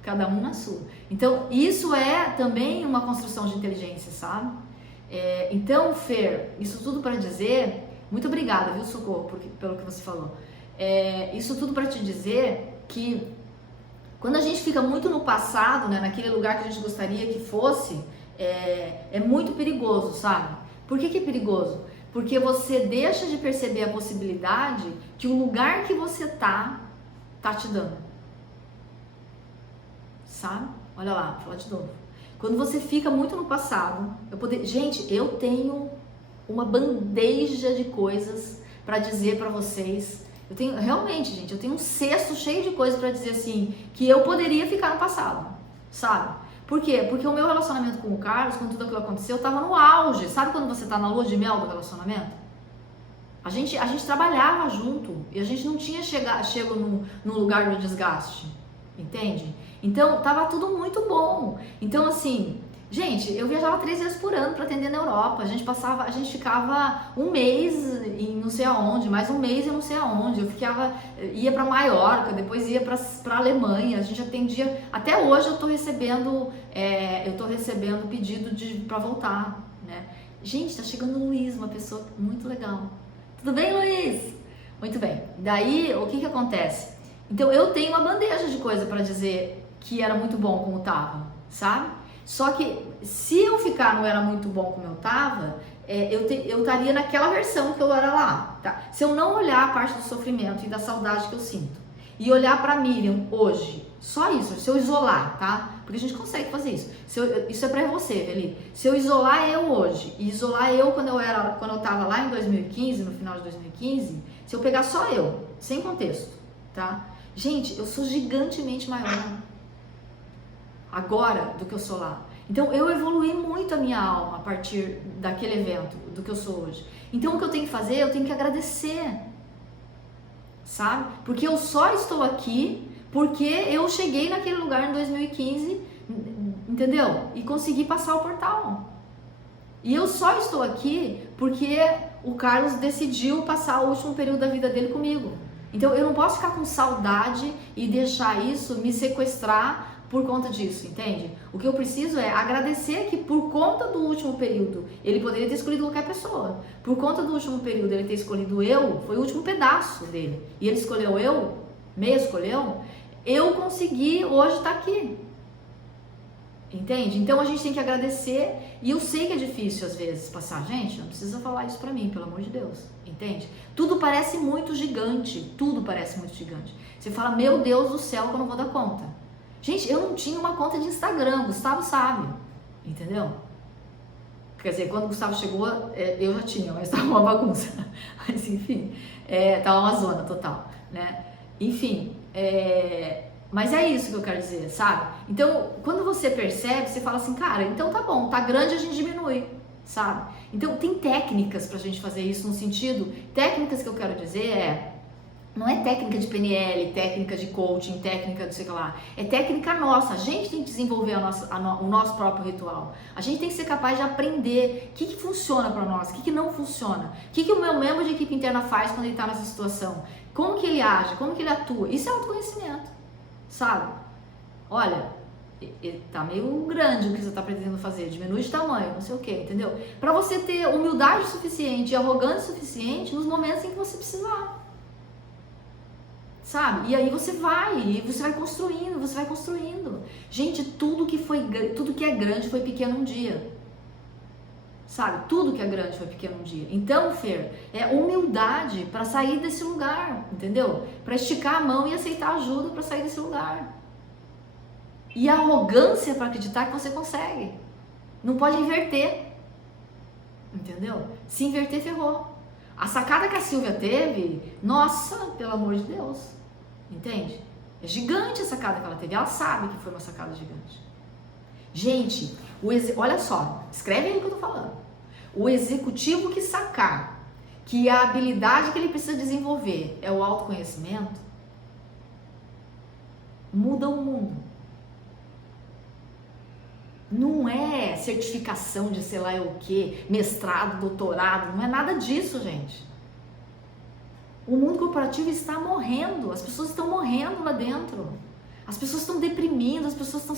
cada um na sua. Então, isso é também uma construção de inteligência, sabe? Então, Fer, isso tudo para dizer, muito obrigada, viu, Socorro, pelo que você falou. Isso tudo para te dizer que quando a gente fica muito no passado, né, naquele lugar que a gente gostaria que fosse, é muito perigoso, sabe? Por que é perigoso? Porque você deixa de perceber a possibilidade que o lugar que você tá te dando. Sabe? Olha lá, vou falar de novo. Quando você fica muito no passado, gente, eu tenho uma bandeja de coisas para dizer para vocês Eu tenho, realmente, gente, eu tenho um cesto cheio de coisas pra dizer assim, que eu poderia ficar no passado, sabe? Por quê? Porque o meu relacionamento com o Carlos, com tudo aquilo que aconteceu, eu tava no auge. Sabe quando você tá na lua de mel do relacionamento? A gente trabalhava junto e a gente não tinha chego no lugar do desgaste, entende? Então, tava tudo muito bom. Então, assim, gente, eu viajava 3 vezes por ano para atender na Europa. A gente ficava um mês em não sei aonde, mais um mês em não sei aonde. Ia para Maiorca, depois ia para Alemanha. A gente atendia. Até hoje eu tô recebendo pedido para voltar, né? Gente, tá chegando o Luiz, uma pessoa muito legal. Tudo bem, Luiz? Muito bem. Daí, o que acontece? Então, eu tenho uma bandeja de coisa para dizer que era muito bom como tava, sabe? Só que se eu ficar não era muito bom como eu tava, eu estaria naquela versão que eu era lá, tá? Se eu não olhar a parte do sofrimento e da saudade que eu sinto e olhar pra Miriam hoje, só isso, se eu isolar, tá? Porque a gente consegue fazer isso. Isso é pra você, Eli. Se eu isolar eu hoje e isolar eu quando eu tava lá em 2015, no final de 2015, se eu pegar só eu, sem contexto, tá? Gente, eu sou gigantemente maior agora do que eu sou lá. Então eu evoluí muito a minha alma a partir daquele evento, do que eu sou hoje. Então o que eu tenho que fazer, eu tenho que agradecer, sabe? Porque eu só estou aqui porque eu cheguei naquele lugar em 2015, entendeu? E consegui passar o portal. E eu só estou aqui porque o Carlos decidiu passar o último período da vida dele comigo. Então eu não posso ficar com saudade e deixar isso me sequestrar por conta disso, entende? O que eu preciso é agradecer que por conta do último período, ele poderia ter escolhido qualquer pessoa. Por conta do último período, ele ter escolhido eu, foi o último pedaço dele. E ele escolheu eu, me escolheu, eu consegui hoje estar aqui. Entende? Então a gente tem que agradecer, e eu sei que é difícil às vezes passar. Gente, não precisa falar isso pra mim, pelo amor de Deus. Entende? Tudo parece muito gigante, tudo parece muito gigante. Você fala, meu Deus do céu, que eu não vou dar conta. Gente, eu não tinha uma conta de Instagram, Gustavo sabe, entendeu? Quer dizer, quando o Gustavo chegou, eu já tinha, mas tava uma bagunça. Mas enfim, tava uma zona total, né? Enfim, mas é isso que eu quero dizer, sabe? Então, quando você percebe, você fala assim, cara, então tá bom, tá grande, a gente diminui, sabe? Então, tem técnicas pra gente fazer isso no sentido, técnicas que eu quero dizer não é técnica de PNL, técnica de coaching, técnica de sei lá. É técnica nossa. A gente tem que desenvolver o nosso próprio ritual. A gente tem que ser capaz de aprender o que funciona para nós, o que não funciona. O que o meu membro de equipe interna faz quando ele está nessa situação. Como que ele age, como que ele atua. Isso é autoconhecimento, sabe? Olha, tá meio grande o que você está pretendendo fazer. Diminui de tamanho, não sei o que, entendeu? Para você ter humildade suficiente e arrogância suficiente nos momentos em que você precisar. Sabe? E aí você vai construindo. Gente, tudo que é grande foi pequeno um dia. Sabe? Tudo que é grande foi pequeno um dia. Então, Fer, é humildade para sair desse lugar, entendeu? Para esticar a mão e aceitar ajuda para sair desse lugar. E arrogância para acreditar que você consegue. Não pode inverter. Entendeu? Se inverter, ferrou. A sacada que a Silvia teve, nossa, pelo amor de Deus. Entende? É gigante a sacada que ela teve. Ela sabe que foi uma sacada gigante. Gente, olha só, escreve aí o que eu tô falando. O executivo que sacar que a habilidade que ele precisa desenvolver é o autoconhecimento, muda o mundo. Não é certificação de sei lá o que, mestrado, doutorado, não é nada disso, gente. O mundo corporativo está morrendo, as pessoas estão morrendo lá dentro. As pessoas estão deprimindo, as pessoas estão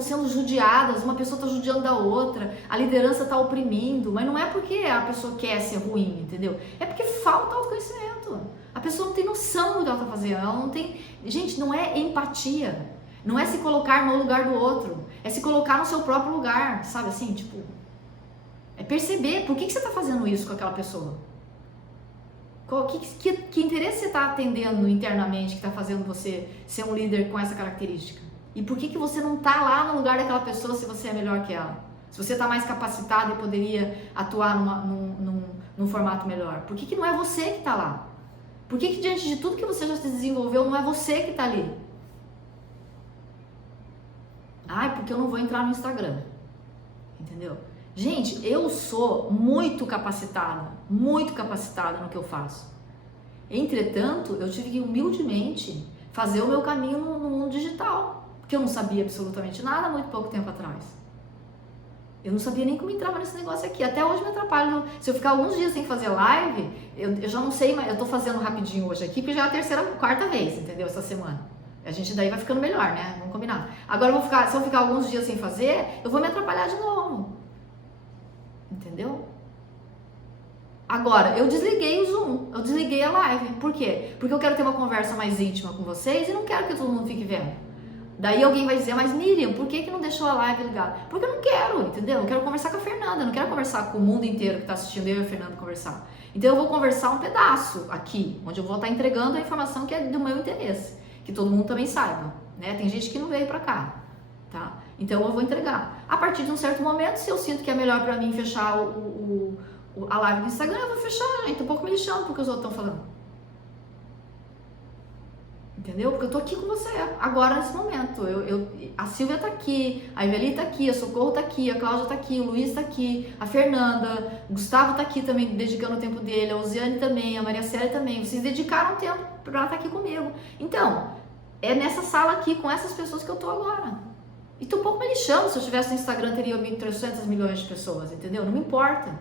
sendo judiadas, uma pessoa está judiando da outra, a liderança está oprimindo, mas não é porque a pessoa quer ser ruim, entendeu? É porque falta autoconhecimento. A pessoa não tem noção do que ela está fazendo, ela não tem... Gente, não é empatia, não é se colocar no lugar do outro, é se colocar no seu próprio lugar, sabe assim, tipo... É perceber por que você está fazendo isso com aquela pessoa. Que interesse você está atendendo internamente que está fazendo você ser um líder com essa característica? E por que você não está lá no lugar daquela pessoa se você é melhor que ela? Se você está mais capacitado e poderia atuar num formato melhor? Por que não é você que está lá? Por que diante de tudo que você já se desenvolveu, não é você que tá ali? Ai, porque eu não vou entrar no Instagram. Entendeu? Gente, eu sou muito capacitada no que eu faço. Entretanto, eu tive que humildemente fazer o meu caminho no mundo digital, porque eu não sabia absolutamente nada há muito pouco tempo atrás. Eu não sabia nem como entrava nesse negócio aqui. Até hoje me atrapalha. Se eu ficar alguns dias sem fazer live, eu já não sei, mas eu tô fazendo rapidinho hoje aqui, porque já é a terceira, quarta vez, entendeu? Essa semana. A gente daí vai ficando melhor, né? Vamos combinar. Agora se eu ficar alguns dias sem fazer, eu vou me atrapalhar de novo. Entendeu? Agora, eu desliguei o Zoom, eu desliguei a live. Por quê? Porque eu quero ter uma conversa mais íntima com vocês e não quero que todo mundo fique vendo. Daí alguém vai dizer, mas Miriam, por que não deixou a live ligada? Porque eu não quero, entendeu? Eu quero conversar com a Fernanda, eu não quero conversar com o mundo inteiro que está assistindo eu e a Fernanda conversar. Então eu vou conversar um pedaço aqui, onde eu vou estar entregando a informação que é do meu interesse, que todo mundo também saiba, né? Tem gente que não veio pra cá, tá? Então eu vou entregar. A partir de um certo momento, se eu sinto que é melhor pra mim fechar a live do Instagram, eu vou fechar, gente. Tô um pouco me lixando porque os outros estão falando. Entendeu? Porque eu tô aqui com você, agora nesse momento. A Silvia tá aqui, a Iveli tá aqui, a Socorro tá aqui, a Cláudia tá aqui, o Luiz tá aqui, a Fernanda, o Gustavo tá aqui também, dedicando o tempo dele, a Osiane também, a Maria Célia também. Vocês dedicaram tempo pra estar aqui comigo. Então, é nessa sala aqui, com essas pessoas que eu tô agora. E tô um pouco me lixando. Se eu tivesse no Instagram, teria 300 milhões de pessoas, entendeu? Não me importa.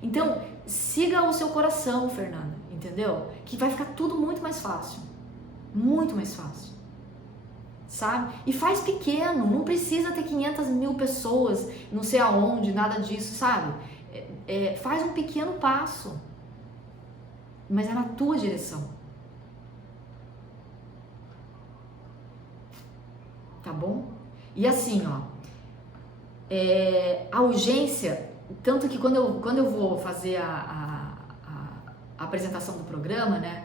Então, siga o seu coração, Fernanda, entendeu? Que vai ficar tudo muito mais fácil. Muito mais fácil. Sabe? E faz pequeno, não precisa ter 500 mil pessoas, não sei aonde, nada disso, sabe? Faz um pequeno passo. Mas é na tua direção. Tá bom? E assim, ó, a urgência, tanto que quando eu vou fazer a apresentação do programa, né,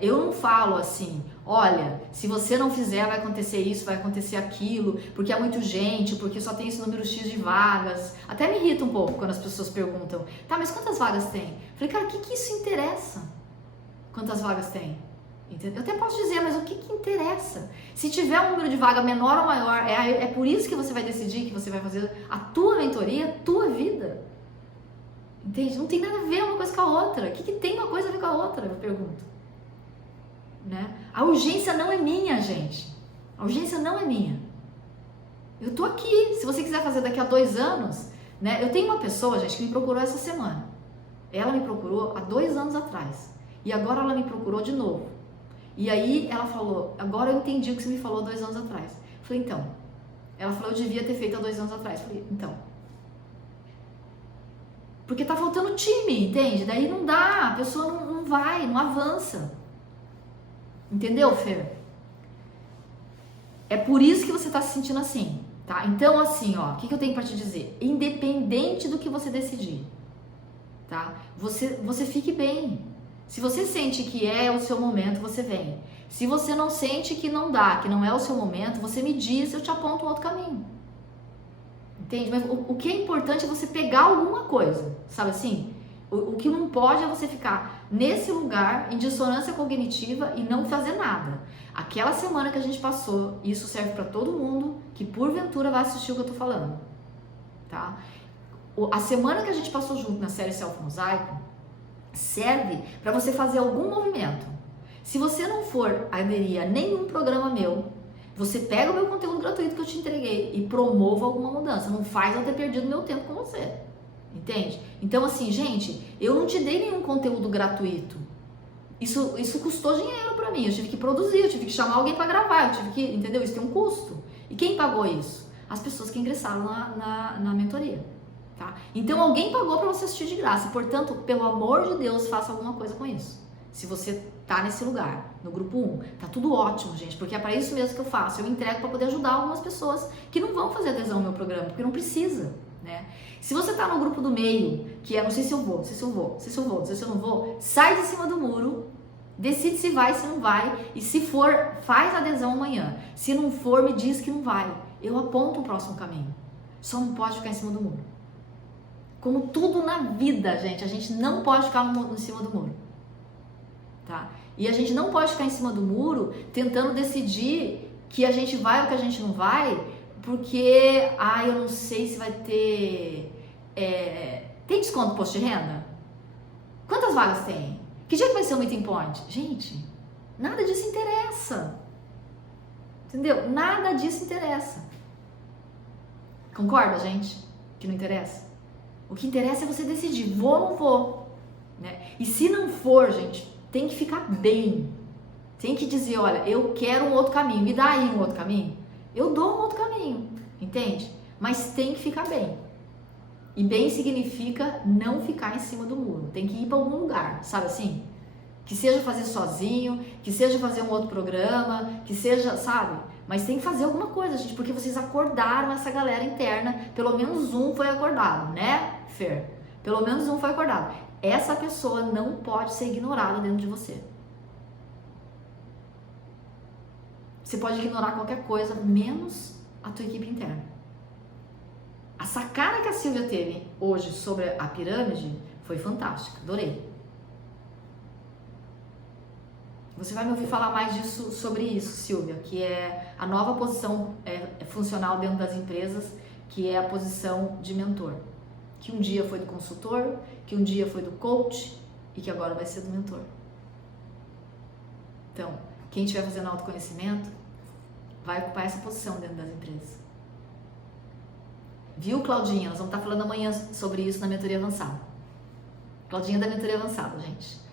eu não falo assim, olha, se você não fizer vai acontecer isso, vai acontecer aquilo, porque é muito gente, porque só tem esse número X de vagas. Até me irrita um pouco quando as pessoas perguntam, tá, mas quantas vagas tem? Eu falei, cara, o que isso interessa? Quantas vagas tem? Entendeu? Eu até posso dizer, mas o que interessa? Se tiver um número de vaga menor ou maior, é por isso que você vai decidir que você vai fazer a tua mentoria, a tua vida. Entende? Não tem nada a ver uma coisa com a outra. O que tem uma coisa a ver com a outra? Eu pergunto. Né? A urgência não é minha, gente. A urgência não é minha. Eu tô aqui. Se você quiser fazer daqui a 2 anos, né? Eu tenho uma pessoa, gente, que me procurou essa semana. Ela me procurou há 2 anos atrás. E agora ela me procurou de novo. E aí ela falou, agora eu entendi o que você me falou 2 anos atrás. Eu falei, então. Ela falou, eu devia ter feito há 2 anos atrás. Eu falei, então. Porque tá faltando time, entende? Daí não dá, a pessoa não vai, não avança. Entendeu, Fer? É por isso que você tá se sentindo assim, tá? Então, assim, ó, o que eu tenho pra te dizer? Independente do que você decidir, tá? Você fique bem. Se você sente que é o seu momento, você vem. Se você não sente que não dá, que não é o seu momento, você me diz, eu te aponto um outro caminho. Entende? Mas o que é importante é você pegar alguma coisa, sabe assim? O que não pode é você ficar nesse lugar, em dissonância cognitiva e não fazer nada. Aquela semana que a gente passou, isso serve pra todo mundo que porventura vai assistir o que eu tô falando, tá? A semana que a gente passou junto na série Self Mosaico, serve para você fazer algum movimento. Se você não for aderir a nenhum programa meu, você pega o meu conteúdo gratuito que eu te entreguei e promova alguma mudança. Não faz eu ter perdido meu tempo com você. Entende? Então, assim, gente, eu não te dei nenhum conteúdo gratuito. Isso custou dinheiro para mim. Eu tive que produzir, eu tive que chamar alguém para gravar, eu tive que, entendeu? Isso tem um custo. E quem pagou isso? As pessoas que ingressaram na mentoria. Tá? Então alguém pagou para você assistir de graça, portanto, pelo amor de Deus, faça alguma coisa com isso. Se você tá nesse lugar, no grupo 1, tá tudo ótimo, gente, porque é para isso mesmo que eu faço. Eu entrego para poder ajudar algumas pessoas que não vão fazer adesão ao meu programa, porque não precisa, né? Se você tá no grupo do meio, que é não sei se eu vou, não sei se eu vou, não sei se eu vou, não sei se eu não vou, sai de cima do muro, decide se vai, se não vai, e se for, faz adesão amanhã. Se não for, me diz que não vai. Eu aponto o próximo caminho. Só não pode ficar em cima do muro. Como tudo na vida, gente, a gente não pode ficar em cima do muro. tá? E a gente não pode ficar em cima do muro tentando decidir que a gente vai ou que a gente não vai, porque, eu não sei se vai ter... tem desconto no posto de renda? Quantas vagas tem? Que dia que vai ser o meeting point? Gente, nada disso interessa. Entendeu? Nada disso interessa. Concorda, gente? Que não interessa? O que interessa é você decidir, vou ou não vou, né? E se não for, gente, tem que ficar bem. Tem que dizer, olha, eu quero um outro caminho, me dá aí um outro caminho. Eu dou um outro caminho, entende? Mas tem que ficar bem. E bem significa não ficar em cima do muro. Tem que ir para algum lugar, sabe assim? Que seja fazer sozinho, que seja fazer um outro programa, que seja, sabe? Mas tem que fazer alguma coisa, gente, porque vocês acordaram essa galera interna. Pelo menos um foi acordado, né, Fer? Pelo menos um foi acordado. Essa pessoa não pode ser ignorada dentro de você. Você pode ignorar qualquer coisa, menos a tua equipe interna. A sacada que a Silvia teve hoje sobre a pirâmide foi fantástica, adorei. Você vai me ouvir falar mais disso, sobre isso, Silvia, que é a nova posição funcional dentro das empresas, que é a posição de mentor. Que um dia foi do consultor, que um dia foi do coach e que agora vai ser do mentor. Então, quem estiver fazendo autoconhecimento vai ocupar essa posição dentro das empresas. Viu, Claudinha? Nós vamos estar falando amanhã sobre isso na mentoria avançada. Claudinha da mentoria avançada, gente.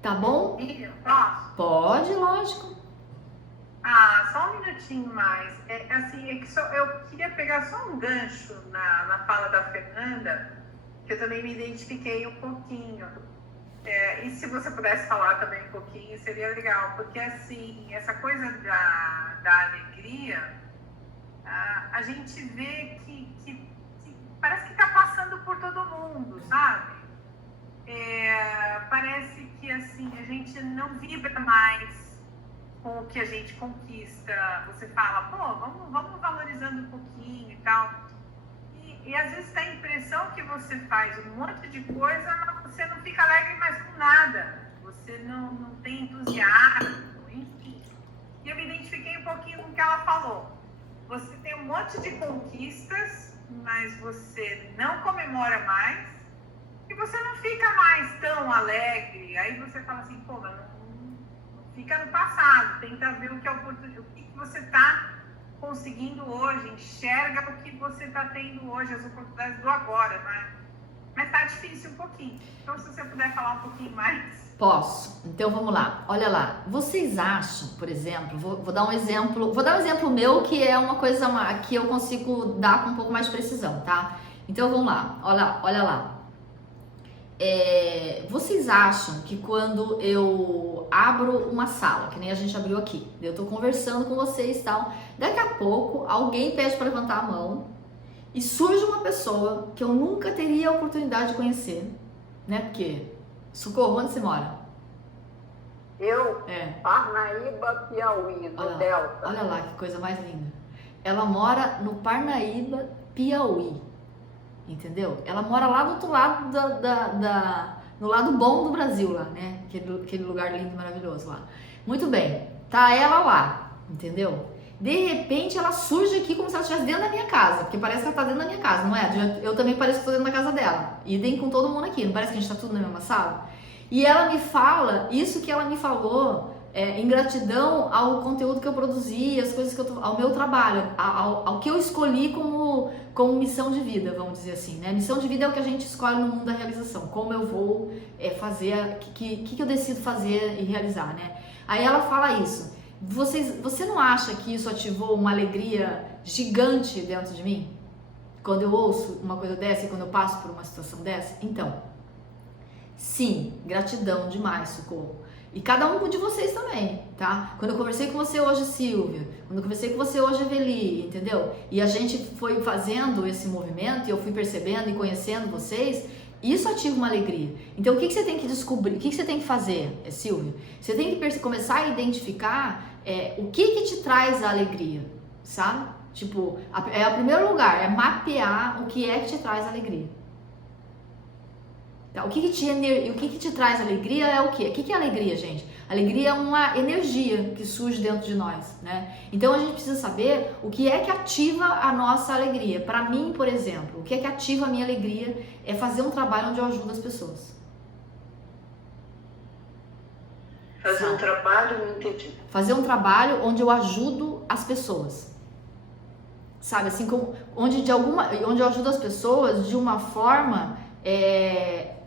Tá bom? Posso? Pode, lógico. Só um minutinho mais. Eu queria pegar só um gancho na fala da Fernanda, que eu também me identifiquei um pouquinho. E se você pudesse falar também um pouquinho, seria legal. Porque, assim, essa coisa da alegria, a gente vê que parece que está passando por todo mundo, sabe? Parece que, assim, a gente não vibra mais com o que a gente conquista. Você fala, vamos valorizando um pouquinho e tal. E às vezes tem a impressão que você faz um monte de coisa, mas você não fica alegre mais com nada. Você não tem entusiasmo, enfim. E eu me identifiquei um pouquinho com o que ela falou. Você tem um monte de conquistas, mas você não comemora mais. E você não fica mais tão alegre. Aí você fala assim, mas não fica no passado. Tenta ver o que você está conseguindo hoje. Enxerga o que você está tendo hoje, as oportunidades do agora, né? Mas tá difícil um pouquinho. Então, se você puder falar um pouquinho mais. Posso. Então, vamos lá. Olha lá. Vocês acham, por exemplo, vou dar um exemplo meu, que é uma coisa que eu consigo dar com um pouco mais de precisão, tá? Então, vamos lá. Olha lá. Vocês acham que quando eu abro uma sala, que nem a gente abriu aqui, eu tô conversando com vocês e tal, daqui a pouco alguém pede para levantar a mão e surge uma pessoa que eu nunca teria a oportunidade de conhecer, né? Porque, Socorro, onde você mora? Eu? Parnaíba, Piauí, do Delta. Olha lá que coisa mais linda. Ela mora no Parnaíba, Piauí. Entendeu? Ela mora lá do outro lado no lado bom do Brasil lá, né? Aquele lugar lindo e maravilhoso lá. Muito bem, tá ela lá, entendeu? De repente ela surge aqui como se ela estivesse dentro da minha casa, porque parece que ela tá dentro da minha casa, não é? Eu também pareço que tô dentro da casa dela. Idem com todo mundo aqui, não parece que a gente tá tudo na mesma sala? E ela me fala isso que ela me falou em gratidão ao conteúdo que eu produzi, as coisas ao meu trabalho, ao que eu escolhi como missão de vida, vamos dizer assim, né? Missão de vida é o que a gente escolhe no mundo da realização, como eu vou fazer, o que eu decido fazer e realizar, né? Aí ela fala isso. Você não acha que isso ativou uma alegria gigante dentro de mim? Quando eu ouço uma coisa dessa e quando eu passo por uma situação dessa? Então, sim, gratidão demais, Socorro. E cada um de vocês também, tá? Quando eu conversei com você hoje, Silvia, quando eu conversei com você hoje, Eveli, entendeu? E a gente foi fazendo esse movimento e eu fui percebendo e conhecendo vocês, isso ativa uma alegria. Então, o que você tem que descobrir, o que você tem que fazer, Silvia? Você tem que começar a identificar o que te traz a alegria, sabe? Tipo, o primeiro lugar é mapear o que é que te traz alegria. Tá? O que que te traz alegria é o quê? O que que é alegria, gente? Alegria é uma energia que surge dentro de nós, né? Então a gente precisa saber o que é que ativa a nossa alegria. Para mim, por exemplo, o que é que ativa a minha alegria é fazer um trabalho onde eu ajudo as pessoas. Fazer um trabalho, não entendi. Fazer um trabalho onde eu ajudo as pessoas. Sabe, assim, onde eu ajudo as pessoas de uma forma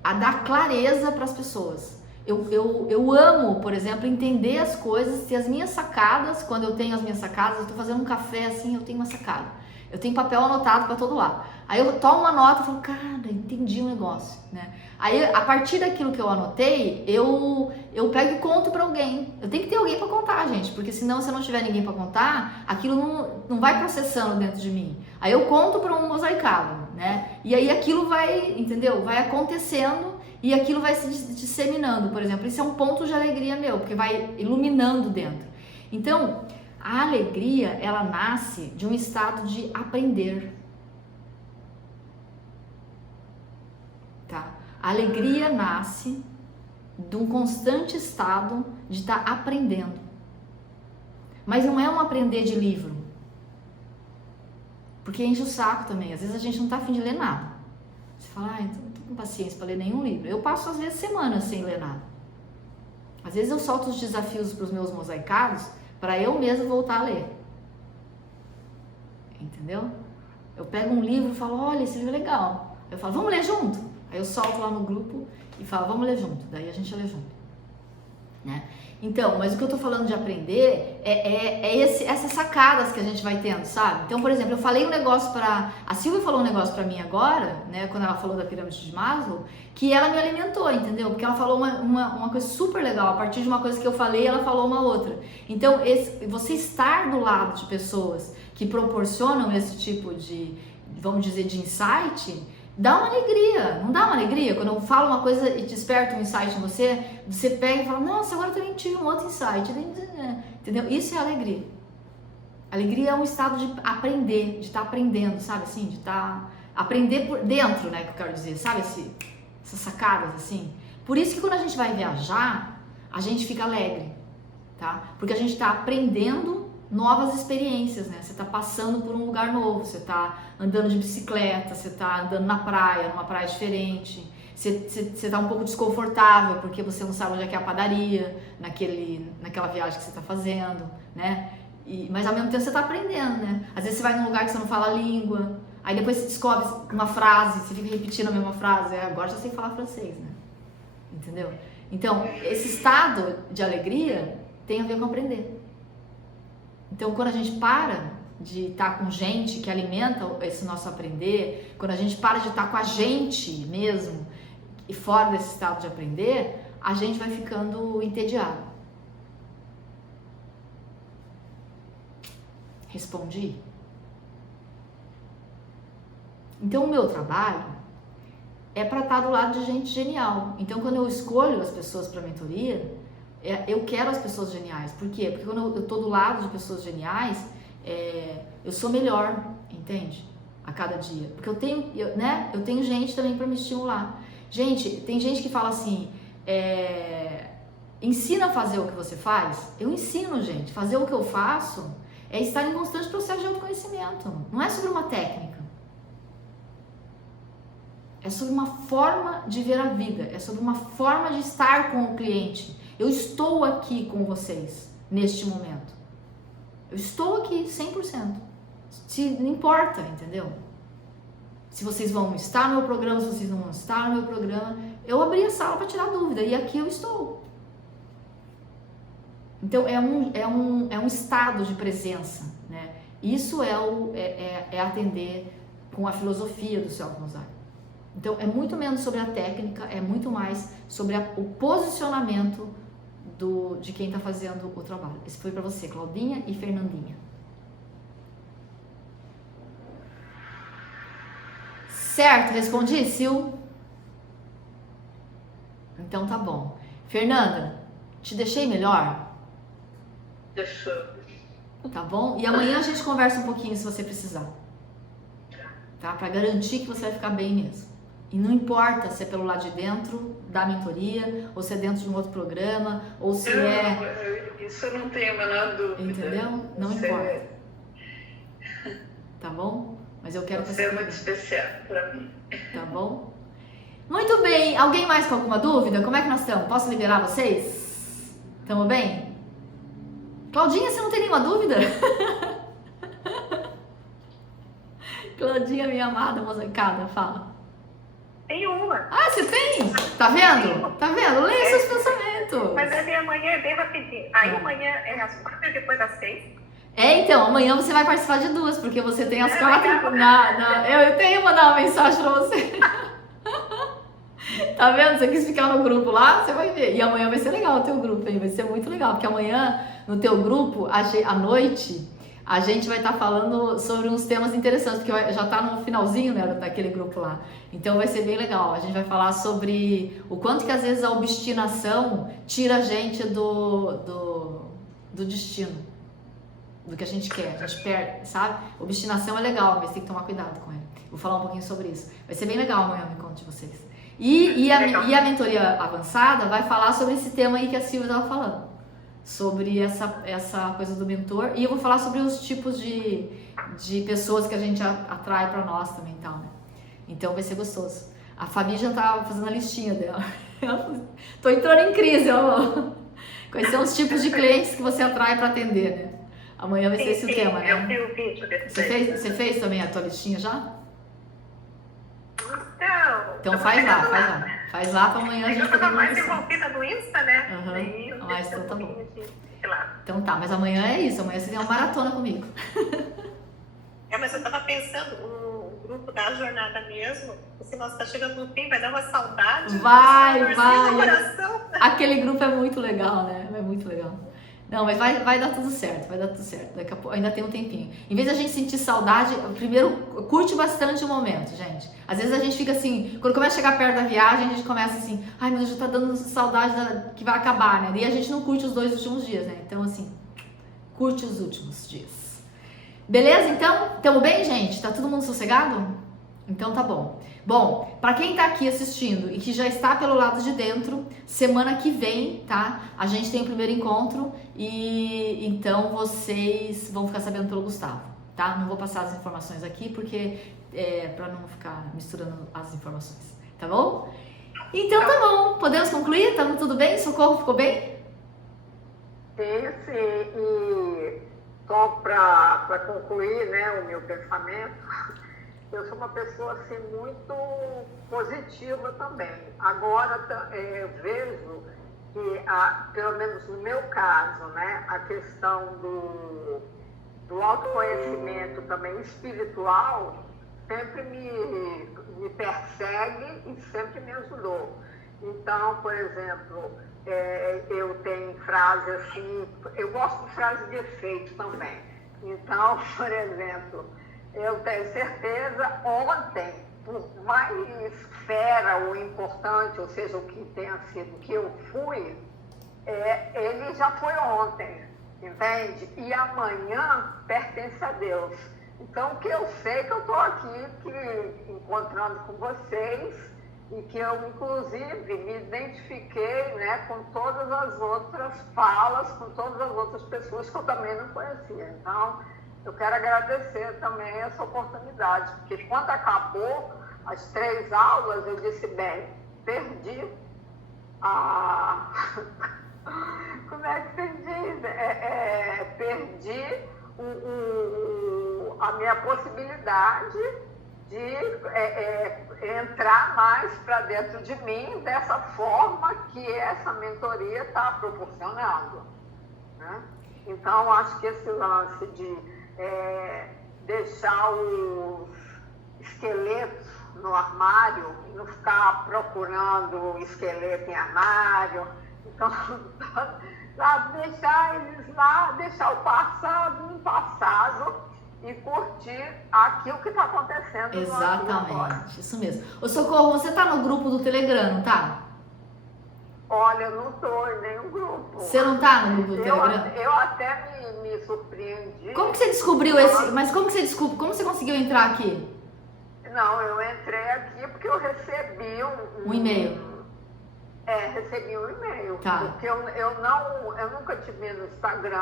a dar clareza para as pessoas. Eu amo, por exemplo, entender as coisas e as minhas sacadas. Quando eu tenho as minhas sacadas, eu estou fazendo um café assim, eu tenho uma sacada. Eu tenho papel anotado para todo lado. Aí eu tomo uma nota e falo, cara, entendi o negócio, né? Aí, a partir daquilo que eu anotei, eu pego e conto para alguém. Eu tenho que ter alguém para contar, gente, porque senão, se eu não tiver ninguém para contar, aquilo não vai processando dentro de mim. Aí eu conto para um mosaicado, né? E aí aquilo vai, entendeu? Vai acontecendo e aquilo vai se disseminando, por exemplo. Isso é um ponto de alegria meu, porque vai iluminando dentro. Então, a alegria, ela nasce de um estado de aprender. Tá? A alegria nasce de um constante estado de estar aprendendo. Mas não é um aprender de livro. Porque enche o saco também. Às vezes a gente não tá afim de ler nada. Você fala, então não tô com paciência para ler nenhum livro. Eu passo às vezes semanas sem ler nada. Às vezes eu solto os desafios para os meus mosaicados para eu mesmo voltar a ler. Entendeu? Eu pego um livro e falo, olha, esse livro é legal. Eu falo, vamos ler junto? Aí eu solto lá no grupo e falo, vamos ler junto. Daí a gente lê junto. Né? Então, mas o que eu tô falando de aprender essas sacadas que a gente vai tendo, sabe? Então, por exemplo, eu falei um negócio a Silvia falou um negócio pra mim agora, né, quando ela falou da pirâmide de Maslow, que ela me alimentou, entendeu? Porque ela falou uma coisa super legal, a partir de uma coisa que eu falei, ela falou uma outra. Então, você estar do lado de pessoas que proporcionam esse tipo de, vamos dizer, de insight, dá uma alegria, não dá uma alegria? Quando eu falo uma coisa e desperta um insight em você, você pega e fala, nossa, agora eu também tive um outro insight, entendeu? Isso é alegria. Alegria é um estado de aprender, de estar aprendendo, sabe assim? De estar, aprender por dentro, né, que eu quero dizer, sabe essas sacadas assim? Por isso que quando a gente vai viajar, a gente fica alegre, tá? Porque a gente está aprendendo novas experiências, né? Você tá passando por um lugar novo, você tá andando de bicicleta, você tá andando na praia, numa praia diferente, você tá um pouco desconfortável porque você não sabe onde é que é a padaria naquela viagem que você tá fazendo, né? Mas ao mesmo tempo você tá aprendendo, né? Às vezes você vai num lugar que você não fala a língua, aí depois você descobre uma frase, você fica repetindo a mesma frase, agora já sei falar francês, né? Entendeu? Então, esse estado de alegria tem a ver com aprender. Então, quando a gente para de estar com gente que alimenta esse nosso aprender, quando a gente para de estar com a gente mesmo e fora desse estado de aprender, a gente vai ficando entediado. Respondi? Então, o meu trabalho é para estar do lado de gente genial. Então, quando eu escolho as pessoas para a mentoria, eu quero as pessoas geniais. Por quê? Porque quando eu estou do lado de pessoas geniais, eu sou melhor, entende? A cada dia. Porque eu tenho gente também para me estimular. Gente, tem gente que fala assim, ensina a fazer o que você faz. Eu ensino, gente. Fazer o que eu faço é estar em constante processo de autoconhecimento. Não é sobre uma técnica. É sobre uma forma de ver a vida. É sobre uma forma de estar com o cliente. Eu estou aqui com vocês neste momento. Eu estou aqui 100%. Não importa, entendeu? Se vocês vão estar no meu programa, se vocês não vão estar no meu programa, eu abri a sala para tirar dúvida e aqui eu estou. Então é um estado de presença, né? Isso é atender com a filosofia do Self-Mosaic. Então é muito menos sobre a técnica, é muito mais sobre o posicionamento de quem está fazendo o trabalho. Esse foi para você, Claudinha e Fernandinha. Certo? Respondi, Sil? Então tá bom. Fernanda, te deixei melhor? Deixou. Tá bom? E amanhã a gente conversa um pouquinho se você precisar. Tá? Para garantir que você vai ficar bem mesmo. E não importa se é pelo lado de dentro da mentoria, ou se é dentro de um outro programa, ou se Isso eu não tenho a menor dúvida. Entendeu? Não Você- importa. Tá bom? Mas eu quero que Você é você muito especial para mim. Tá bom? Muito bem. Alguém mais com alguma dúvida? Como é que nós estamos? Posso liberar vocês? Estamos bem? Claudinha, você não tem nenhuma dúvida? Claudinha, minha amada molecada, fala. Tem uma. Ah, você tem? Tá vendo? Tá vendo? Leia seus pensamentos. Mas a minha manhã é bem rapidinho. Aí amanhã é às 4 e depois às 6. Então, amanhã você vai participar de duas, porque você tem as 4. Eu tenho que mandar uma mensagem pra você. Tá vendo? Você quis ficar no grupo lá, você vai ver. E amanhã vai ser legal o teu grupo, hein? Vai ser muito legal, porque amanhã no teu grupo, à noite, a gente vai estar falando sobre uns temas interessantes, porque já tá no finalzinho, né, daquele grupo lá. Então vai ser bem legal. A gente vai falar sobre o quanto que às vezes a obstinação tira a gente do destino, do que a gente quer, a gente perde, sabe? Obstinação é legal, mas tem que tomar cuidado com ele. Vou falar um pouquinho sobre isso. Vai ser bem legal amanhã o encontro de vocês. E a mentoria avançada vai falar sobre esse tema aí que a Silvia estava falando. Sobre essa coisa do mentor. E eu vou falar sobre os tipos de pessoas que a gente atrai para nós também e tal, né? Então vai ser gostoso. A Fabi já tá fazendo a listinha dela. Tô entrando em crise, ó. Quais são os tipos de clientes que você atrai para atender, né? Amanhã vai ser esse o tema, né? Eu vi o vídeo desse Você fez também a tua listinha já? Então eu faz vou lá, pegar faz lá. Faz lá pra amanhã a gente Eu poder tava mais conversar. envolvida no Insta, né? Aham. Aí eu Mas deixei então tá bom. pouquinho de lado. Então tá, mas amanhã é isso. Amanhã você tem uma maratona comigo. Mas eu tava pensando, o grupo da jornada mesmo, se nós tá chegando no fim, vai dar uma saudade. Vai. No coração. Aquele grupo é muito legal, né? É muito legal. Não, mas vai dar tudo certo, vai dar tudo certo. Daqui a pouco, ainda tem um tempinho. Em vez de a gente sentir saudade, primeiro curte bastante o momento, gente. Às vezes a gente fica assim, quando começa a chegar perto da viagem, a gente começa assim, ai meu Deus, já tá dando saudade que vai acabar, né? E a gente não curte os 2 últimos dias, né? Então assim, curte os últimos dias. Beleza, então? Tamo bem, gente? Tá todo mundo sossegado? Então tá bom. Bom, para quem tá aqui assistindo e que já está pelo lado de dentro, semana que vem, tá? A gente tem o primeiro encontro e então vocês vão ficar sabendo pelo Gustavo, tá? Não vou passar as informações aqui porque para não ficar misturando as informações, tá bom? Então tá bom, podemos concluir? Tamo tudo bem? Socorro ficou bem? Sim. E só para concluir, né, o meu pensamento, eu sou uma pessoa assim, muito positiva também. Agora eu vejo que, pelo menos no meu caso, né, a questão do autoconhecimento também espiritual sempre me persegue e sempre me ajudou. Então, por exemplo, eu tenho frase assim, eu gosto de frase de efeito também. Então, por exemplo, eu tenho certeza, ontem, por mais fera ou importante, ou seja, o que tenha sido que eu fui, ele já foi ontem, entende? E amanhã pertence a Deus. Então, o que eu sei que eu estou aqui encontrando com vocês e que eu, inclusive, me identifiquei, né, com todas as outras falas, com todas as outras pessoas que eu também não conhecia. Então, eu quero agradecer também essa oportunidade, porque quando acabou as 3 aulas, eu disse, bem, perdi como é que se diz? Perdi a minha possibilidade de entrar mais para dentro de mim dessa forma que essa mentoria está proporcionando, né? Então, acho que esse lance de deixar os esqueletos no armário e não ficar procurando esqueleto em armário. Então, deixar eles lá, deixar o passado no passado e curtir aquilo que está acontecendo. Exatamente, isso mesmo. Ô Socorro, você tá no grupo do Telegram, não tá? Olha, eu não estou em nenhum grupo. Você não tá no grupo do Telegram? Eu até me surpreendi. Como que você descobriu esse... Mas como que você descobriu? Como você conseguiu entrar aqui? Não, eu entrei aqui porque eu recebi Um e-mail. Recebi um e-mail. Tá. Porque eu nunca te vi no Instagram,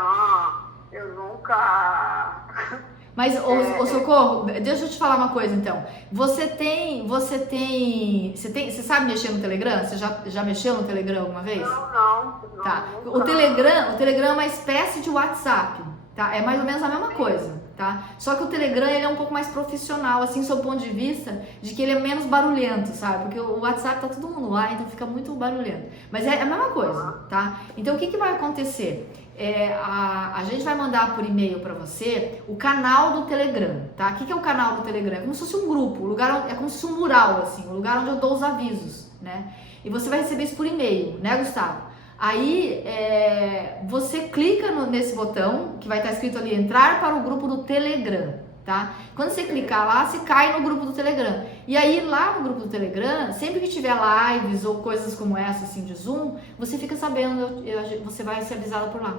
eu nunca... Mas, ô Socorro, deixa eu te falar uma coisa então. Você sabe mexer no Telegram? Você já mexeu no Telegram alguma vez? Não, Tá. nunca. O Telegram é uma espécie de WhatsApp, tá? É mais ou menos a mesma coisa, tá? Só que o Telegram ele é um pouco mais profissional, assim, sob o ponto de vista de que ele é menos barulhento, sabe? Porque o WhatsApp tá todo mundo lá, então fica muito barulhento. Mas é a mesma coisa, tá? Então o que vai acontecer? A gente vai mandar por e-mail para você o canal do Telegram, tá? O que é o canal do Telegram? É como se fosse um grupo, é como se fosse um mural, assim, o lugar onde eu dou os avisos, né? E você vai receber isso por e-mail, né, Gustavo? Aí você clica nesse botão que vai estar escrito ali, entrar para o grupo do Telegram, tá? Quando você clicar lá, você cai no grupo do Telegram. E aí lá no grupo do Telegram, sempre que tiver lives ou coisas como essa, assim, de Zoom, você fica sabendo, você vai ser avisado por lá.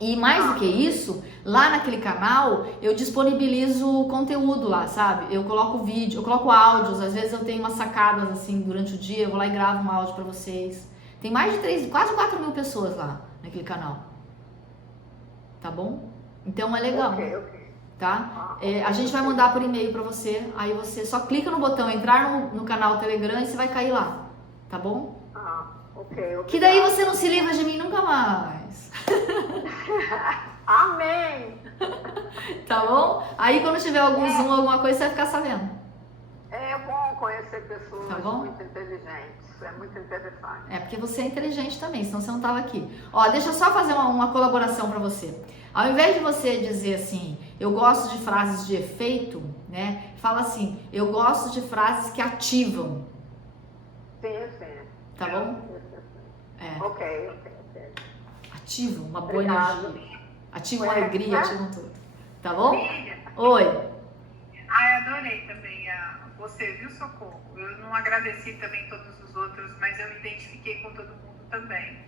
E mais do que isso, lá naquele canal, eu disponibilizo conteúdo lá, sabe? Eu coloco vídeo, eu coloco áudios, às vezes eu tenho umas sacadas, assim, durante o dia, eu vou lá e gravo um áudio pra vocês. Tem mais de quase 4 mil pessoas lá naquele canal. Tá bom? Então é legal. Ok. Tá? A gente vai mandar por e-mail pra você, aí você só clica no botão entrar no canal Telegram e você vai cair lá, tá bom? Ok. Que daí você não se livra de mim nunca mais. Amém! Tá bom? Aí quando tiver algum Zoom, alguma coisa, você vai ficar sabendo. É bom conhecer pessoas Tá bom? muito inteligentes, é muito interessante. É porque você é inteligente também, senão você não tava aqui. Ó, deixa eu só fazer uma colaboração pra você. Ao invés de você dizer assim, eu gosto de frases de efeito, né? Fala assim, eu gosto de frases que ativam. Sim. Tá bom? É. Ok. Ativam uma boa Obrigada. energia. Ativam alegria, ativam tudo. Tá bom? Oi. Adorei também você, viu, Socorro? Eu não agradeci também todos os outros, mas eu me identifiquei com todo mundo também.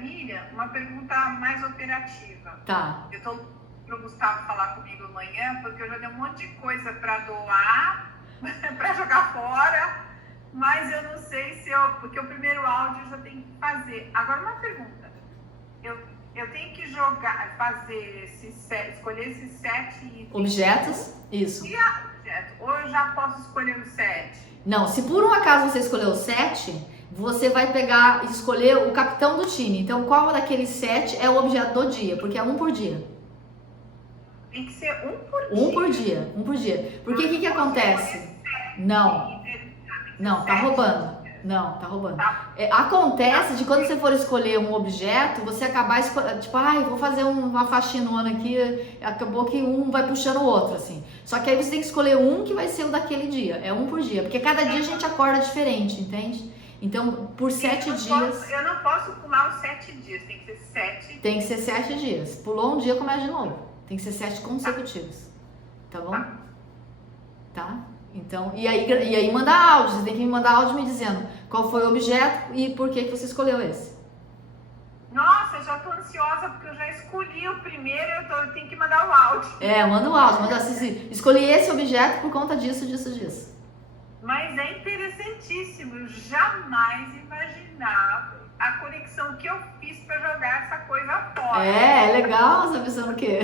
Miriam, uma pergunta mais operativa. Tá. Eu tô pro Gustavo falar comigo amanhã, porque eu já dei um monte de coisa para doar, para jogar fora, mas eu não sei se porque o primeiro áudio eu já tenho que fazer. Agora uma pergunta. Eu tenho que escolher esses 7 itens. Objetos? Isso. E objeto? Ou eu já posso escolher os 7? Não, se por um acaso você escolheu o 7, você vai pegar e escolher o capitão do time. Então, qual daqueles 7 é o objeto do dia? Porque é um por dia. Tem que ser um por dia? Um por dia. Porque o que acontece? Não, tá roubando. Não, tá roubando. Acontece de quando você for escolher um objeto, você acabar escolhendo, tipo, vou fazer uma faxinona aqui, acabou que um vai puxando o outro, assim. Só que aí você tem que escolher um que vai ser o daquele dia, é um por dia, porque cada dia a gente acorda diferente, entende? Então, por 7 dias... Eu não posso pular os 7 dias, tem que ser 7. Tem que ser 7 dias. Pulou um dia, começa de novo. Tem que ser 7 consecutivos. Tá bom? Tá? Então, e aí manda áudio, você tem que me mandar áudio me dizendo qual foi o objeto e por que você escolheu esse. Nossa, eu já tô ansiosa porque eu já escolhi o primeiro, eu tenho que mandar o áudio. Manda o áudio, manda assim, escolhi esse objeto por conta disso. Mas é interessantíssimo, eu jamais imaginava a conexão que eu fiz para jogar essa coisa fora. É legal, você pensando o quê?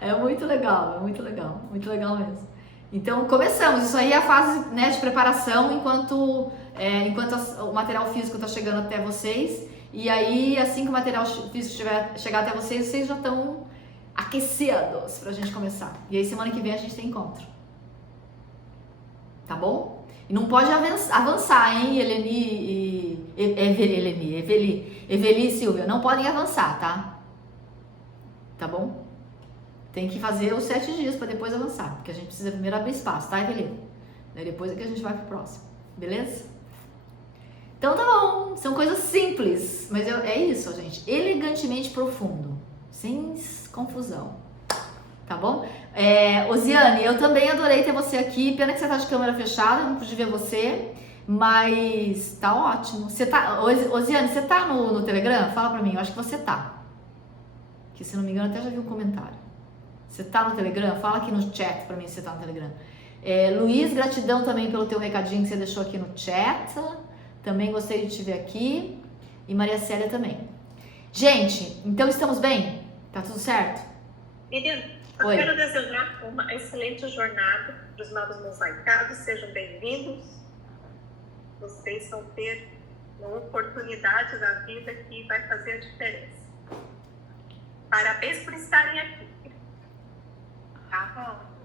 É muito legal mesmo. Então, começamos. Isso aí é a fase, né, de preparação enquanto o material físico está chegando até vocês. E aí, assim que o material físico chegar até vocês já estão aquecidos pra gente começar. E aí, semana que vem a gente tem encontro. Tá bom? E não pode avançar, hein, Eveli e Silvia. Não podem avançar, tá? Tá bom? Tem que fazer os 7 dias para depois avançar, porque a gente precisa primeiro abrir espaço, tá, Evelyn? Daí depois é que a gente vai pro próximo, beleza? Então tá bom, são coisas simples, mas é isso, gente, elegantemente profundo, sem confusão, tá bom? Osiane, eu também adorei ter você aqui, pena que você tá de câmera fechada, não pude ver você, mas tá ótimo. Osiane, você tá no Telegram? Fala pra mim, eu acho que você tá, que se não me engano até já vi um comentário. Você tá no Telegram? Fala aqui no chat pra mim se você tá no Telegram. Luiz, gratidão também pelo teu recadinho que você deixou aqui no chat. Também gostei de te ver aqui. E Maria Célia também. Gente, então estamos bem? Tá tudo certo? Miriam, eu Oi. quero desejar uma excelente jornada para os novos mosaicados. Sejam bem-vindos. Vocês vão ter uma oportunidade da vida que vai fazer a diferença. Parabéns por estarem aqui. Tá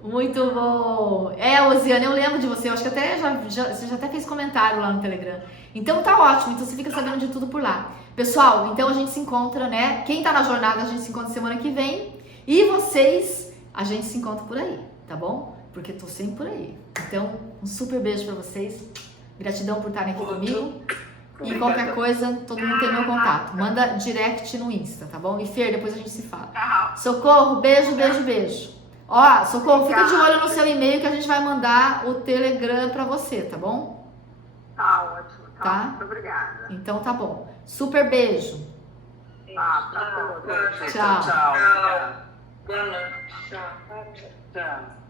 bom. Muito bom! Osiane, eu lembro de você. Eu acho que até você já até fez comentário lá no Telegram. Então tá ótimo. Então você fica sabendo de tudo por lá. Pessoal, então a gente se encontra, né? Quem tá na jornada, a gente se encontra semana que vem. E vocês, a gente se encontra por aí, tá bom? Porque tô sempre por aí. Então, um super beijo pra vocês. Gratidão por estarem aqui comigo. E qualquer coisa, todo mundo tem meu contato. Manda direct no Insta, tá bom? E Fer, depois a gente se fala. Tchau. Socorro, beijo, beijo, beijo. Ó, Socorro, fica de olho no seu e-mail que a gente vai mandar o Telegram pra você, tá bom? Tá ótimo, Tá? Muito obrigada. Então tá bom. Super beijo. Tá, pra todos. Tchau. Tchau. Boa noite. Tchau. Tchau.